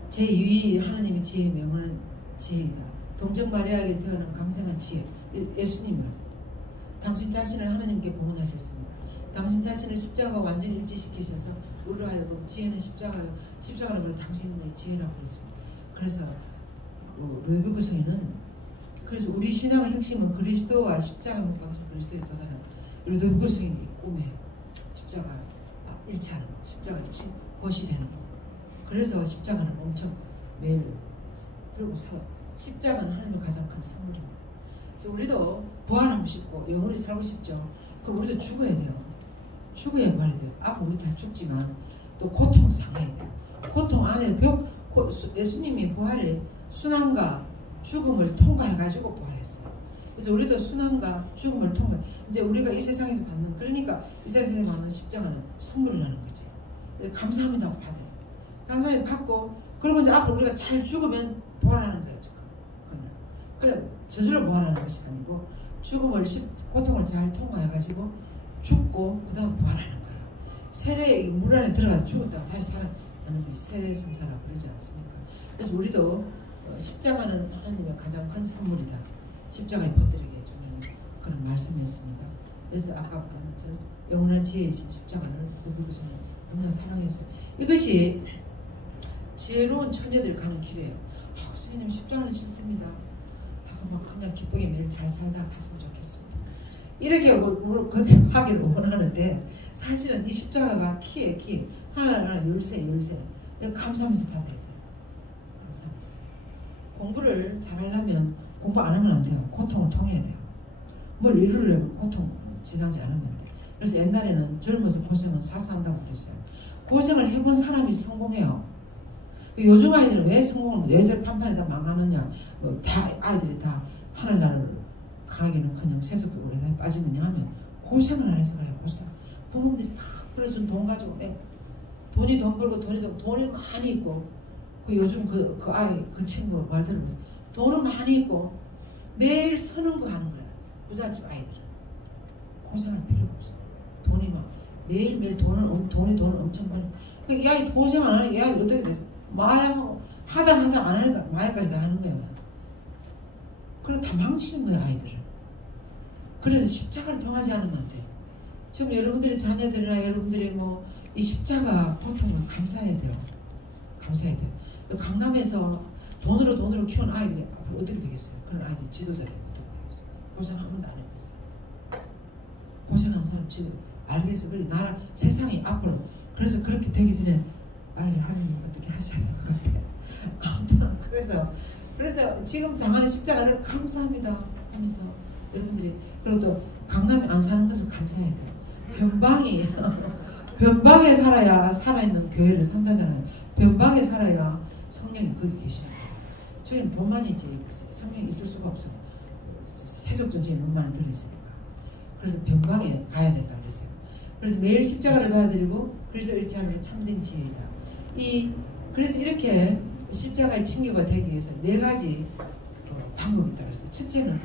제2위 하나님의 지혜의 명언은 지혜이다. 동정 마리아에게 태어난 강성한 지혜. 예수님을 당신 자신을 하나님께 봉헌하셨습니다. 당신 자신을 십자가와 완전히 일치시키셔서 우리로 하여금 지혜는 십자가요. 십자가는 원래 당신의 지혜라고 그랬습니다. 그래서 루이비구서에는 그래서 우리 신앙의 핵심은 그리스도와 십자가 못 박으신 그리스도에 도달하는 루이비구서의 꿈에 십자가 일치하는 거. 십자가 것이 되는 거. 그래서 십자가는 엄청 매일 들고 살아. 십자가는 하나님의 가장 큰 선물입니다. 그래서 우리도 부활하고 싶고 영원히 살고 싶죠. 그럼 우리도 죽어야 돼요. 죽어야 말이 돼요. 앞으로 우리 다 죽지만 또 고통도 당해야 돼요. 고통 안에 예수님이 부활에 순환과 죽음을 통과해가지고 부활했어요. 그래서 우리도 순환과 죽음을 통과. 이제 우리가 이 세상에서 받는 그러니까 이 세상에서 받는 십자가는 선물을 하는 거지. 감사합니다고 받아요. 감사히 받고 그리고 이제 앞으로 우리가 잘 죽으면 부활하는 거예요. 그래 저절로 부활하는 것이 아니고 죽음을 고통을 잘 통과해가지고 죽고 그 다음 부활하는 거예요. 세례 물 안에 들어가서 죽었다가 다시 살아나는 것이 세례 성사라고 그러지 않습니까? 그래서 우리도 십자가는 하나님의 가장 큰 선물이다. 십자가에 퍼뜨리게 해주는 그런 말씀이었습니다. 그래서 아까 본 것처럼 영원한 지혜이신 십자가를 누구보시는 너무나 사랑했어요. 이것이 지혜로운 처녀들이 가는 길이에요. 스님 십자가는 싫습니다. 하고 막 그냥 기쁘게 매일 잘 살다 갔으면 좋겠습니다. 이렇게 그렇게 하기를 원하는데 사실은 이 십자가가 키에 키 하나하나 열쇠 감사하면서 받아야 돼요. 감사하면서 공부를 잘하려면 공부 안 하면 안 돼요. 고통을 통해야 돼요. 뭘 이루려면 고통 지나지 않으면 돼요. 그래서 옛날에는 젊어서 고생은 사사한다고 그랬어요. 고생을 해본 사람이 성공해요. 요즘 아이들은 왜 성공을 뇌절 판판에다 망하느냐. 다 아이들이 다 하늘나라를 강하게는 그냥 세속에 오래 빠지느냐 하면 고생을 안 해서 그래요. 고생. 부모님들이 다 그래준 돈 가지고 돈이 돈 벌고 돈이 많이 있고 그 요즘 그 아이 그 친구 말 들으면 돈은 많이 있고 매일 서는 거 하는 거야. 부잣집 아이들은 고생할 필요가 없어. 돈이 막 매일매일 돈을 엄청 버니 이 아이 고생 안 하는 이 아이 어떻게 돼? 마약 하다 안 하니까 마약까지 다 하는 거야. 그리고 다 망치는 거야 아이들을. 그래서 십자가를 통하지 않으면 안 돼. 지금 여러분들의 자녀들이나 여러분들이 이 십자가 고통을 감사해야 돼요. 감사해야 돼요. 강남에서 돈으로 키운 아이들이 앞으로 어떻게 되겠어요? 그런 아이들이 지도자 되면 어떻게 되겠어요? 고생 한 번도 안 해봤어요. 고생한 사람 지도 알겠어. 그래 나라 세상이 앞으로 그래서 그렇게 되기 전에 빨리 하느님 어떻게 하셔야 될 것 같아요. 아무튼 그래서 지금 당하는 십자가를 감사합니다 하면서 여러분들이 그리고 또 강남에 안 사는 것을 감사해야 돼요. 변방에 살아야 살아있는 교회를 산다잖아요. 변방에 살아야 성령이 거기 계시는 거예요. 저희는 돈만 있지 성령이 있을 수가 없어요. 세속 정치에 너무 많이 들어있으니까. 그래서 변방에 가야 된다고 그랬어요. 그래서 매일 십자가를 받아들이고 그래서 일치하는 참된 지혜이다. 그래서 이렇게 십자가의 친교가 되기 위해서 4가지 방법이 있다고 했어요. 첫째는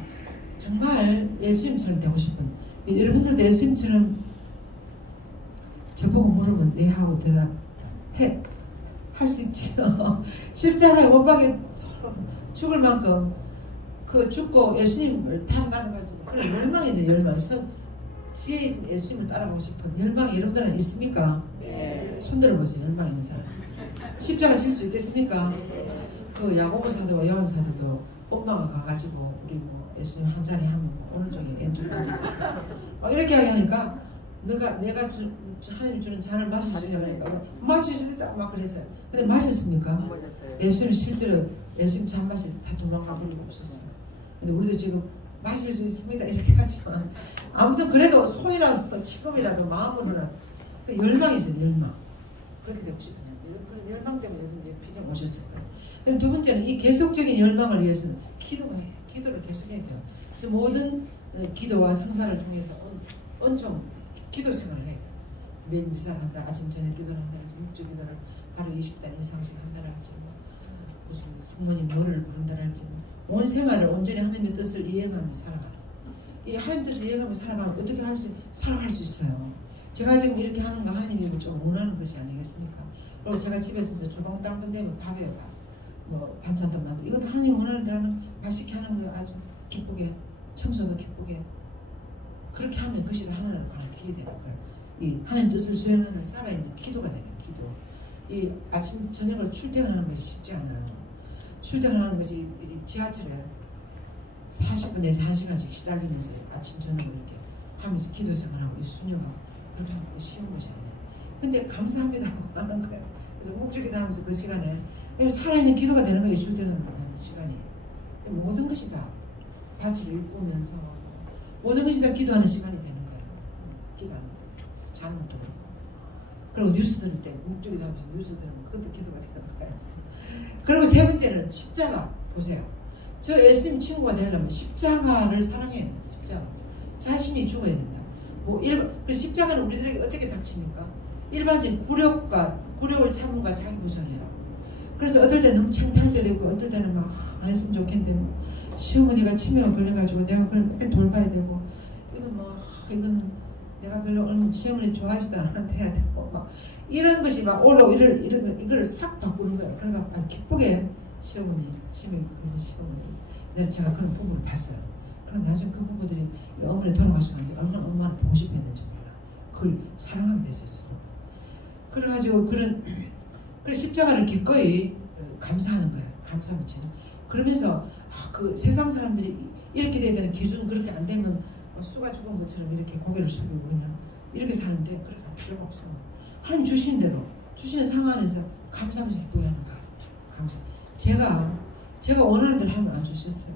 정말 예수님처럼 되고 싶은, 여러분들도 예수님처럼 저보고 물으면 네 하고 대답해 할 수 있지요. 십자가에 못 박혀 죽을 만큼 그 죽고 예수님을 따라가지고 그런 열망이죠. 열망. 지혜 있으면 예수님을 따라가고 싶은 열망이 여러분들은 있습니까? 네. 손 들어보세요. 열망 있는 사람. 십자가 질 수 있겠습니까? 그 야고보 사도와 요한 사도도 엄마가 가가지고 우리 뭐 예수님 한 잔에 하면 오른쪽에 왼쪽에 앉아줬어요. 이렇게 하니까 내가 하나님 주는 잔을 마실 수 있냐니까 마실 수 있다 막 그랬어요. 근데 마셨습니까? 예수님 실제로 예수님 잔 마실 때 다 도망가 버리고 없었어요. 근데 우리도 지금 마실 수 있습니다 이렇게 하지만 아무튼 그래도 손이라도 지금이라도 마음으로는 열망이죠. 열망. 그렇게 되고 싶어요. 그 열망 때문에 여러분들이 비전 오셨을 거예요. 그럼 두 번째는 이 계속적인 열망을 위해서는 기도가 해요. 기도를 계속해야 돼요. 그래서 모든 기도와 성사를 통해서 엄청 기도 생활을 해요. 매일 미사를 한다, 아침 저녁 기도를 한다든지 묵주 기도를 하루 20단 이상씩 한다랄지 무슨 성모님 노래를 부른다랄지 온 생활을 온전히 하나님의 뜻을 이행하며 살아가는, 이 하나님 뜻을 이행하며 살아가면 어떻게 살아갈 수 있어요. 제가 지금 이렇게 하는 거 하나님이 좀 원하는 것이 아니겠습니까? 그리고 제가 집에서 이제 조방 땅분 되면 밥에 뭐 반찬도 만들고 이건 하나님 원하는 대로는 맛있게 하는 거예요. 아주 기쁘게 청소도 기쁘게 그렇게 하면 그것이 하나님을 가는 길이 되는 거예요. 이 하나님 뜻을 수행하는 살아있는 기도가 되는 기도. 이 아침 저녁을 출퇴근하는 것이 쉽지 않아요. 출퇴근하는 것이 지하철에 40분 내지 1시간씩 시달리면서 아침 저녁을 이렇게 하면서 기도 생활하고 이 순영하고 그렇게 하는 게 쉬운 것이 아니에요. 근데 감사합니다 하고 하는 거예요. 그래서 목적이 하면서 그 시간에 살아있는 기도가 되는 거예요. 출퇴근하는 시간이. 모든 것이 다 바치를 읽으면서 모든 것이 다 기도하는 시간이 되는 거예요. 기도하는 거. 잠도 그렇고. 그리고 뉴스 들을 때 목적이 하면서 뉴스 들으면 그것도 기도가 되는 거예요. 그리고 세 번째는 십자가. 보세요. 저 예수님 친구가 되려면 십자가를 사랑해야 됩니다. 십자가. 자신이 죽어야 된다. 그 십자가는 우리들에게 어떻게 닥칩니까? 일반적인 굴욕을 참음과 자기 부정이에요. 그래서 어떨 때는 너무 창피할 때도 있고 어떨 때는 막 안 했으면 좋겠는데 시어머니가 치매가 걸려가지고 내가 그걸 매일 돌봐야 되고 이거는 내가 별로 시어머니 좋아하지도 않는데 해야 되고 막 이런 것이 막 이걸 싹 바꾸는 거예요. 그러니까 기쁘게 시어머니 치매 걸린 시어머니 제가 그런 부부를 봤어요. 그럼 나중에 그 부부들이 어머니 돌아가시는데 얼마나 엄마를 보고 싶었는지 몰라. 그걸 사랑하게 됐었어. 그래가지고 그런 십자가를 기꺼이 감사하는 거예요. 감사무치는. 그러면서 그 세상 사람들이 이렇게 돼야 되는 기준은 그렇게 안 되면 수가 죽은 것처럼 이렇게 고개를 숙이고 그냥 이렇게 사는데 그렇게 할 필요가 없어요. 하나님 주신 대로 주시는 상황에서 감사하면서 기쁘게 하는 거예요. 감사. 제가 원하는 대로 하면 안 주셨어요.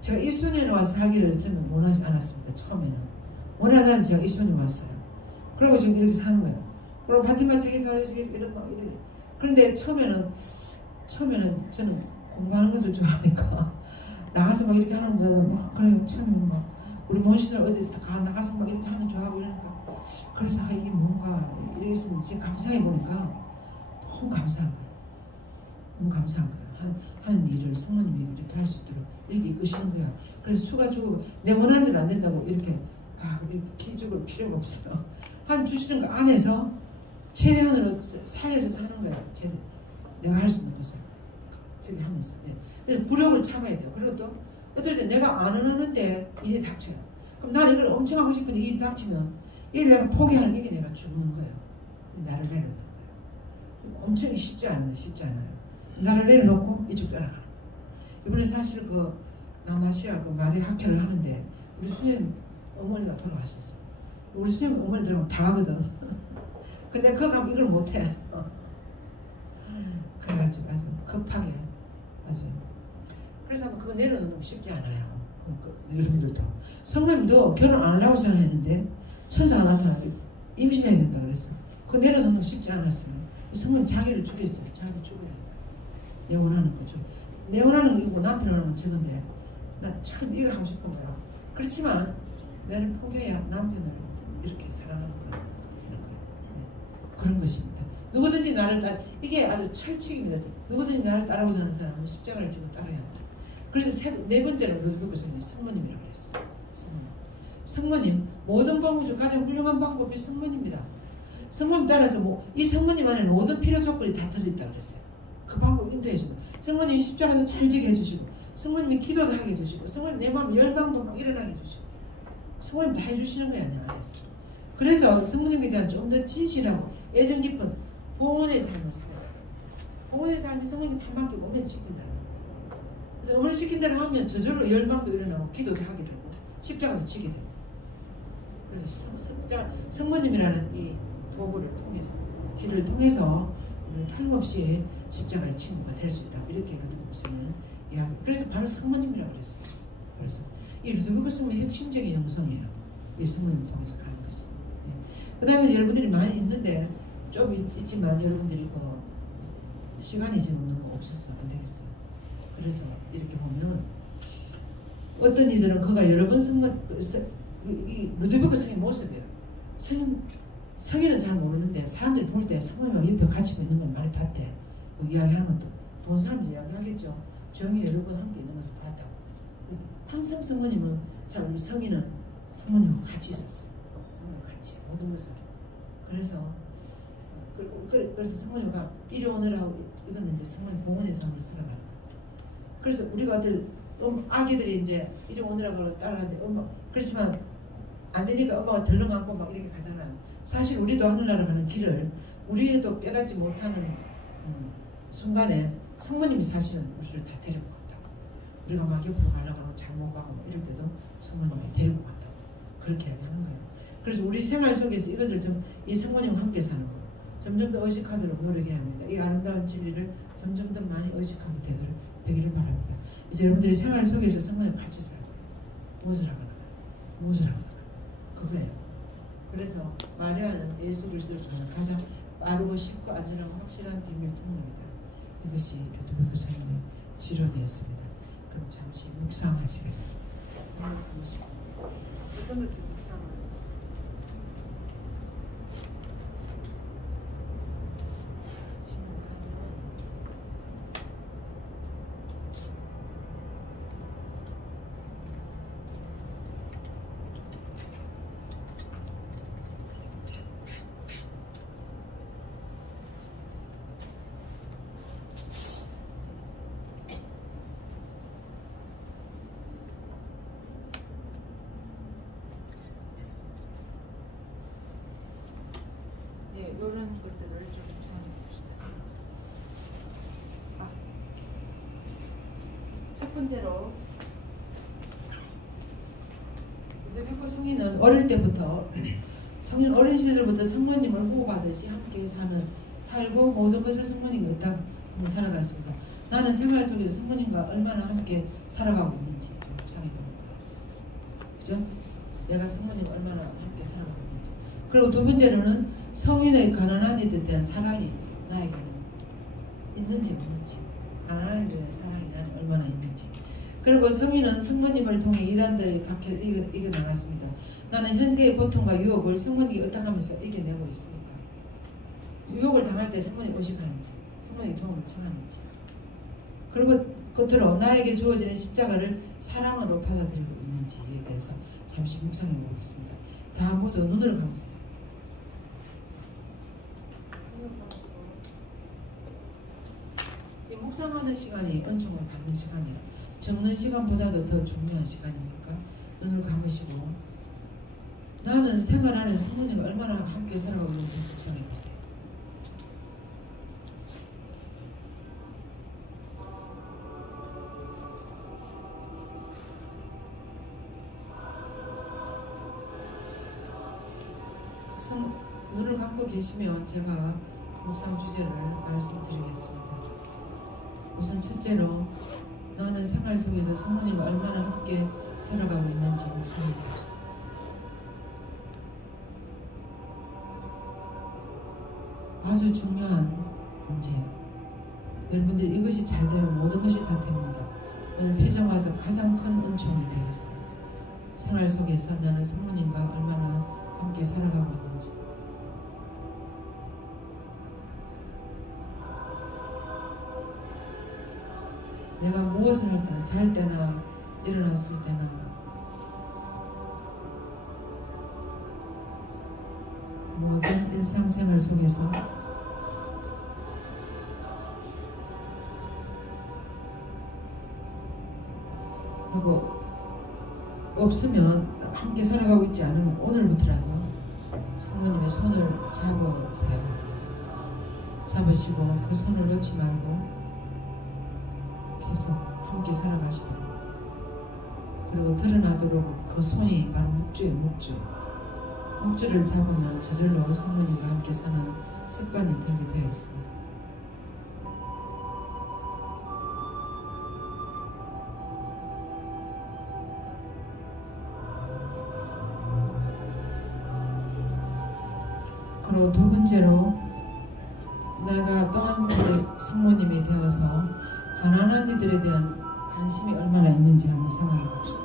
제가 이순위에 와서 살기를 저는 원하지 않았습니다. 처음에는 원하자면 제가 이순위에 왔어요. 그리고 지금 이렇게 사는 거예요. 그리고 바티마 세계사에서 이런 거 이런. 그런데 처음에는 저는 공부하는 것을 좋아하니까 나가서 막 이렇게 하는 거 막 그래요. 처음에는 막 우리 monsi들 어디 나가서 막 이렇게 하면 좋아하고 이러니까 그래서 이게 뭔가 이랬으면 지금 감사해 보니까 너무 감사한 거예요. 너무 감사한 거예요. 하는 일을 성모님이 이렇게 할 수 있도록 이렇게 이끄시는 거야. 그래서 수가 주고 내 원하는 대로 안 된다고 이렇게 기 죽을 필요가 없어요. 하나님 주시는 거 안에서 최대한으로 살려서 사는 거예요. 내가 할 수 있는 것을 저기 하면서. 그래서 굴욕을 참아야 돼요. 그리고 또 어떨 때 내가 안 하는데 일이 닥쳐요. 그럼 나는 이걸 엄청 하고 싶은데 일이 닥치면 이를 내가 포기하는 이게 내가 죽는 거예요. 나를 내려놓는 거예요. 엄청 쉽지 않아요. 나를 내려놓고 이쪽 따라가는 거예요. 이번에 사실 그 남아시아 그 마리 학회를 하는데 우리 수녀님 어머니가 돌아가셨어요. 우리 수녀님 어머니들하고 다 가거든. 근데 그거 가면 이걸 못해. 그래가지고 아주 급하게 아주. 그래서 그거 내려놓는 거 쉽지 않아요. 여러분들도 성모님도 결혼 안 하려고 생각했는데 천사가 나타나고 임신해야 된다 그랬어. 그거 내려놓는 거 쉽지 않았어요. 성모님 자기를 죽였어요. 자기 죽어야 돼. 내 원하는 거죠. 내 원하는 거 이고 남편 원하는 건 저건데 나 참 이거 하고 싶은 거야. 그렇지만 나를 포기해야 남편을 이렇게 사랑하는 거야. 그런 것입니다. 누구든지 나를 이게 아주 철칙입니다. 누구든지 나를 따라오자는 사람은 십자가를 지고 따라야 한다. 그래서 네 번째로 루드비그 성령이 성모님이라고 그랬어요. 성모님, 모든 방법 중 가장 훌륭한 방법이 성모님입니다. 성모님 따라서 이 성모님 안에 모든 필요 조건이 다 들어있다 그랬어요. 그 방법 인도해주고, 성모님이 십자가도 잘 지게 해주시고, 성모님이 기도도 하게 해주시고, 성모님 내 마음 열방도 막 일어나게 해주시고, 성모님 다 해주시는 거야, 내 안에서. 그래서 성모님에 대한 좀 더 진실하고 애정 깊은 봉헌의 삶을 살아요. 봉헌의 삶이 성모님 한 바퀴 오면 시킨다. 그래서 어머니 시킨 대로 하면 저절로 열방도 일어나고 기도도 하게 되고 십자가도 지게 되고. 그래서 성모님이라는 이 도구를 통해서 길을 통해서 탈없이 십자가의 친구가 될 수 있다. 이렇게 루드비그스는 이야기. 그래서 바로 성모님이라고 그랬어요. 그래서 이 루드비그 성모의 핵심적인 영성이에요. 이 성모님을 통해서 가는 것이. 네. 그 다음에 여러분들이 많이 있는데 좀 있지만 여러분들이 시간이 지금 너무 없어서 안 되겠어요. 그래서 이렇게 보면 어떤 이들은 그가 여러 번 이 루드비그 성의 모습이에요. 성인은 잘 모르는데 사람들이 볼 때 성모님과 옆에 같이 있는 걸 많이 봤대. 이야기하는 것도 본 사람들 이야기하겠죠. 조용히 여러 번 함께 있는 것을 봤다고. 항상 성모님은 우리 성인은 성모님과 같이 있었어요. 성모님과 같이 모든 것을. 그래서 성모님과 이리 오느라고 이건 이제 성모님 봉헌의 삶을 살아가는 거예요. 그래서 우리가 아기들이 이제 이리 오느라고 따라가는데 그렇지만 안 되니까 엄마가 덜렁 안고 막 이렇게 가잖아요. 사실 우리도 하늘나라 가는 길을 우리도 깨닫지 못하는 순간에 성모님이 사실은 우리를 다 데리고 간다고. 우리가 막 옆으로 가려고 하고 잘못 가고 이럴 때도 성모님이 데리고 간다고. 그렇게 하는 거예요. 그래서 우리 생활 속에서 이것을 이 성모님과 함께 사는 거예요. 점점 더 의식하도록 노력해야 합니다. 이 아름다운 진리를 점점 더 많이 의식하게 되기를 바랍니다. 이제 여러분들이 생활 속에서 성모님과 같이 살아요. 무엇을 하거나 무엇을 하거나 그거예요. 그래서 마리아는 예수 그리스도를 보는 가장 빠르고 쉽고 안전하고 확실한 비밀 통로입니다. 이것이 루드비그 성령의 지론이었습니다. 그럼 잠시 묵상하시겠습니다. 어떤 것을 묵상을? 이런 것들을 좀 묵상해 봅시다. 첫 번째로 루드비그 성인은 어릴 때부터 성인 어린 시절부터 성모님을 호흡하듯이 함께 살고 모든 것을 성모님이 의탁하며 살아갔습니다. 나는 생활 속에서 성모님과 얼마나 함께 살아가고 있는지 좀 묵상해 봅니다. 그죠? 내가 성모님과 얼마나 함께 살아가고 있는지. 그리고 두 번째로는 성인의 가난한 이들에 대한 사랑이 나에게는 있는지 없는지, 가난한 이들에 대한 사랑이 나는 얼마나 있는지. 그리고 성인은 성모님을 통해 이단들의 박해를 이겨나갔습니다. 나는 현세의 고통과 유혹을 성모님이 어떡하면서 이겨내고 있습니까? 유혹을 당할 때 성모님 의식하는지, 성모님의 도움을 청하는지. 그리고 끝으로 나에게 주어지는 십자가를 사랑으로 받아들이고 있는지에 대해서 잠시 묵상해 보겠습니다. 다 모두 눈을 감으세요. 이 묵상하는 시간이 은총을 받는 시간이에요. 적는 시간보다도 더 중요한 시간이니까 눈을 감으시고 나는 생활 안에 성모님과 얼마나 함께 살아가고 있는지 묵상해 보세요. 눈을 감고 계시면 제가 묵상 주제를 말씀드리겠습니다. 우선 첫째로 나는 생활 속에서 성모님과 얼마나 함께 살아가고 있는지 묵상해 봅시다. 아주 중요한 문제예요. 여러분들 이것이 잘 되면 모든 것이 다 됩니다. 오늘 표정와서 가장 큰 은총이 되겠어요. 생활 속에서 나는 성모님과 얼마나 함께 살아가고 있는지. 내가 무엇을 할 때나, 잘 때나 일어났을 때나 모든 일상생활 속에서 그리고 없으면 함께 살아가고 있지 않으면 오늘부터라도 성모님의 손을 잡으세요. 잡으시고 그 손을 놓지 말고 계속 함께 살아가시도록, 그리고 드러나도록 그 손이 바로 묵주예요. 묵주를 잡으면 저절로 성모님과 함께 사는 습관이 들게 되어 있습니다. 그리고 두 번째로, 내가 또한 우리 성모님이 되어서 가난한 이들에 대한 관심이 얼마나 있는지 한번 생각해 봅시다.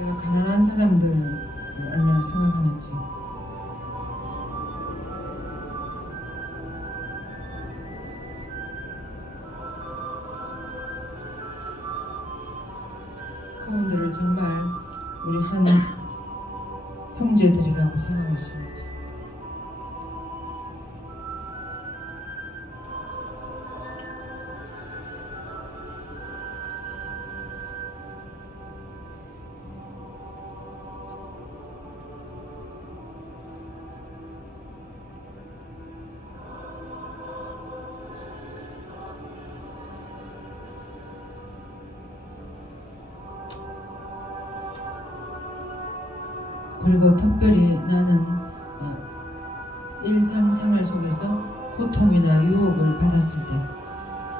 내가 가난한 사람들을 얼마나 생각하는지. 그분들을 정말 우리 한 형제들이라고 생각하시는지. 그리고 특별히 나는 일상 생활 속에서 고통이나 유혹을 받았을 때,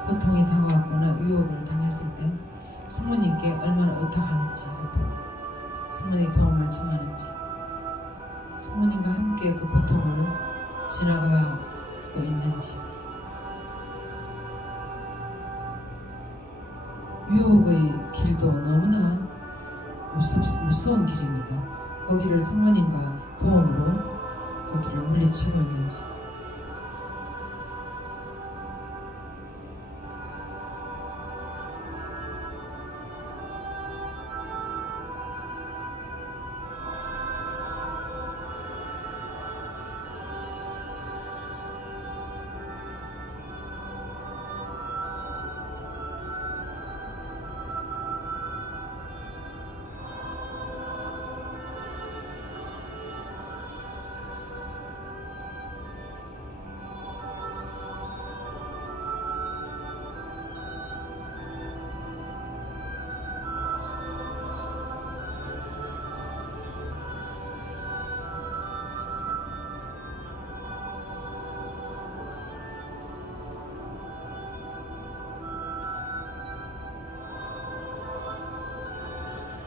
고통이 다가왔거나 유혹을 당했을 때 성모님께 얼마나 의탁하는지, 성모님 도움을 청하는지, 성모님과 함께 그 고통을 지나가고 있는지. 유혹의 길도 너무나 무서운 길입니다. 거기를 성모님과 도움으로 거기를 물리치고 있는지.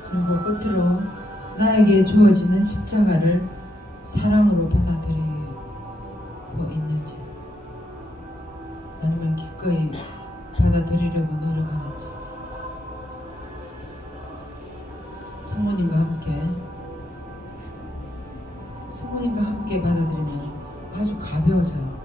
그리고 끝으로 나에게 주어지는 십자가를 사랑으로 받아들이고 있는지, 아니면 기꺼이 받아들이려고 노력하는지. 성모님과 함께 받아들이면 아주 가벼워져요.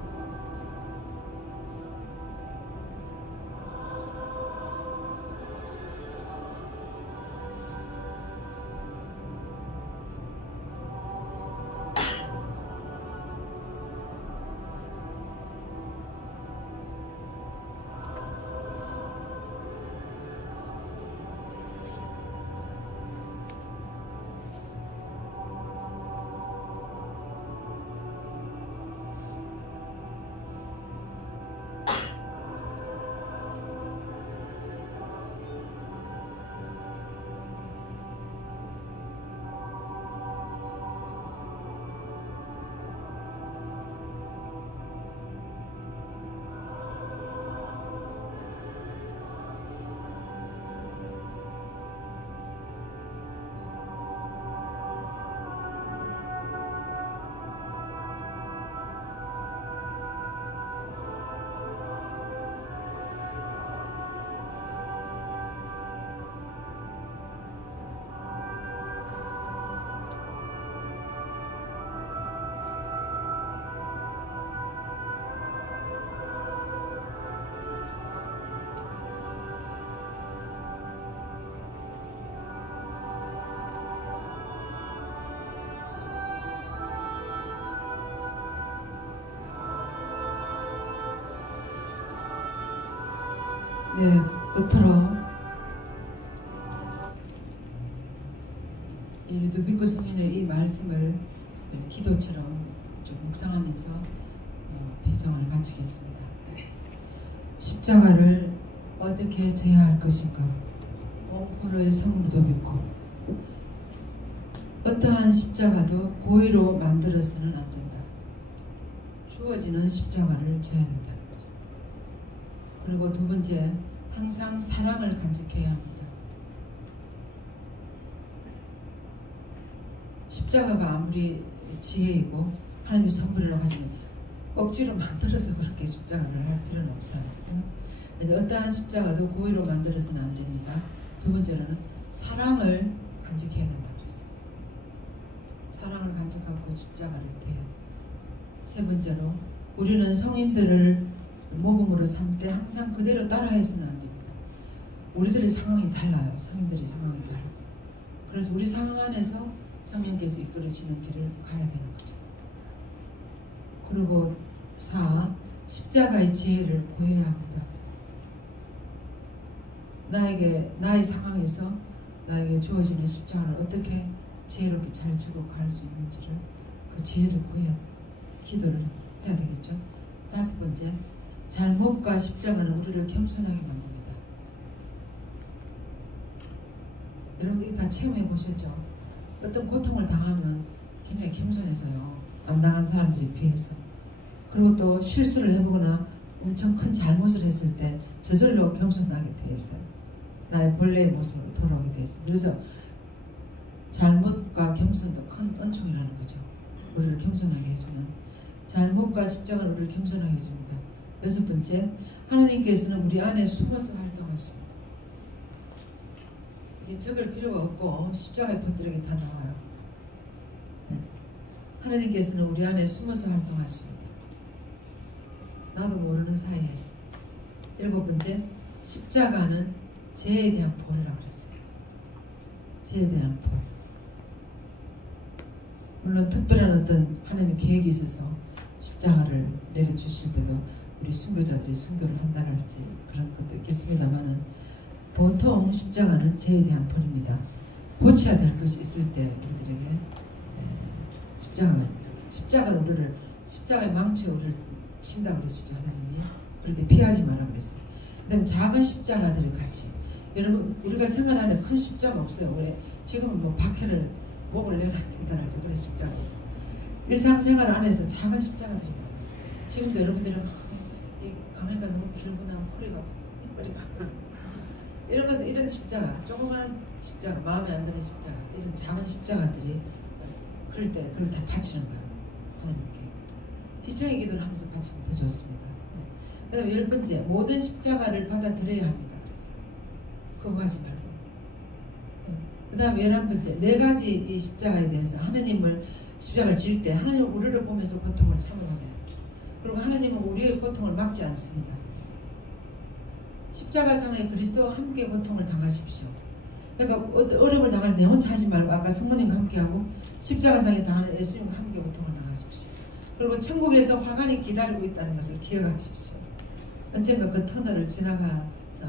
네, 끝으로 루도비코 성인의 이 말씀을 기도처럼 좀 묵상하면서 배정을 마치겠습니다. 십자가를 어떻게 져야 할 것인가? 옹포로의 성 루도비코. 어떠한 십자가도 고의로 만들어서는 안 된다. 주어지는 십자가를 져야 된다는 거죠. 그리고 두 번째, 항상 사랑을 간직해야 합니다. 십자가가 아무리 지혜이고 하나님의 선물이라고 하지만 억지로 만들어서 그렇게 십자가를 할 필요는 없어요. 그래서 어떠한 십자가도 고의로 만들어서는 안 됩니다. 두 번째로는 사랑을 간직해야 된다 그랬어요. 사랑을 간직하고 십자가를 대야. 세 번째로 우리는 성인들을 모범으로 삼을 때 항상 그대로 따라해서는 안 됩니다. 우리들의 상황이 달라요. 성인들의 상황이 달라요. 그래서 우리 상황 안에서 성령께서 이끌으시는 길을 가야 되는 거죠. 그리고 4. 십자가의 지혜를 구해야 합니다. 나의 상황에서 나에게 주어지는 십자가를 어떻게 지혜롭게 잘 지고 갈 수 있는지를 그 지혜를 구해야 기도를 해야 되겠죠. 5번째, 잘못과 십자가는 우리를 겸손하게 만듭니다. 여러분 이거 다 체험해 보셨죠? 어떤 고통을 당하면 굉장히 겸손해서요. 안 당한 사람들에 비해서. 그리고 또 실수를 해보거나 엄청 큰 잘못을 했을 때 저절로 겸손하게 돼 있어요. 나의 본래의 모습으로 돌아오게 돼 있어요. 그래서 잘못과 겸손도 큰 은총이라는 거죠. 우리를 겸손하게 해주는. 잘못과 십자가는 우리를 겸손하게 해줍니다. 6번째, 하나님께서는 우리 안에 숨어서 활동하십니다. 이게 적을 필요가 없고 십자가의 퍼뜨리게 다 나와요. 네. 하나님께서는 우리 안에 숨어서 활동하십니다. 나도 모르는 사이에. 7번째, 십자가는 죄에 대한 벌이라고 그랬어요. 죄에 대한 벌. 물론 특별한 어떤 하나님의 계획이 있어서 십자가를 내려주실 때도 우리 순교자들이 순교를 한다랄지 그런 것도 있겠습니다만은 보통 십자가는 죄에 대한 벌입니다. 고쳐야 될 것이 있을 때 우리들에게 십자가는 우리를 십자가의 망치에 우리를 친다고 그랬죠. 하나님이. 그럴 때 피하지 마라 그랬어요. 그다음에 작은 십자가들이 같이. 여러분 우리가 생각하는 큰 십자가 없어요. 왜? 지금은 뭐 박해를 목을 내놔야 된다랄지 그런 십자가 없어요. 일상생활 안에서 작은 십자가들이 많아요. 지금도 여러분들은 이 강의가 너무 길구나, 허리가 이런 것은 이런 십자가, 조그마한 십자가, 마음에 안 드는 십자가, 이런 작은 십자가들이 그럴 때 그걸 다 바치는 거예요. 하나님께 희생의 기도를 하면서 바치면 더 좋습니다. 네. 그다음에 10번째, 모든 십자가를 받아들여야 합니다. 그랬어요. 거부하지 말고. 네. 그다음에 11번째, 4가지 이 십자가에 대해서 하나님을 십자가를 질 때 하나님은 우리를 보면서 고통을 참으라고 해요. 그리고 하나님은 우리의 고통을 막지 않습니다. 십자가상의 그리스도와 함께 고통을 당하십시오. 그러니까 어려움을 당할 내 혼자 하지 말고 아까 성모님과 함께하고 십자가상에 당하는 예수님과 함께 고통을 당하십시오. 그리고 천국에서 화관이 기다리고 있다는 것을 기억하십시오. 언젠가 그 터널을 지나가서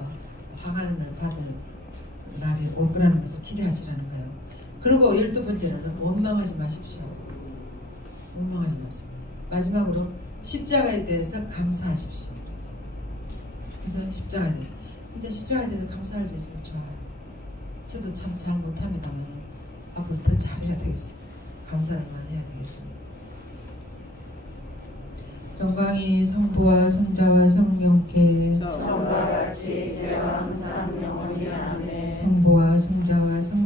화관을 받을 날이 올 거라는 것을 기대하시라는 거예요. 그리고 12번째로는 원망하지 마십시오. 원망하지 마십시오. 마지막으로 십자가에 대해서 감사하십시오. 그래서 십자가에 대해서 진짜 십자가에 대해서 감사할 수 있으면 좋아요. 저도 참 잘 못합니다만 앞으로 더 잘해야 되겠어요. 감사를 많이 해야 되겠습니다. 영광이 성부와 성자와 성령께 처음과 같이 이제와 항상 영원히 아멘. 성부와 성자와 성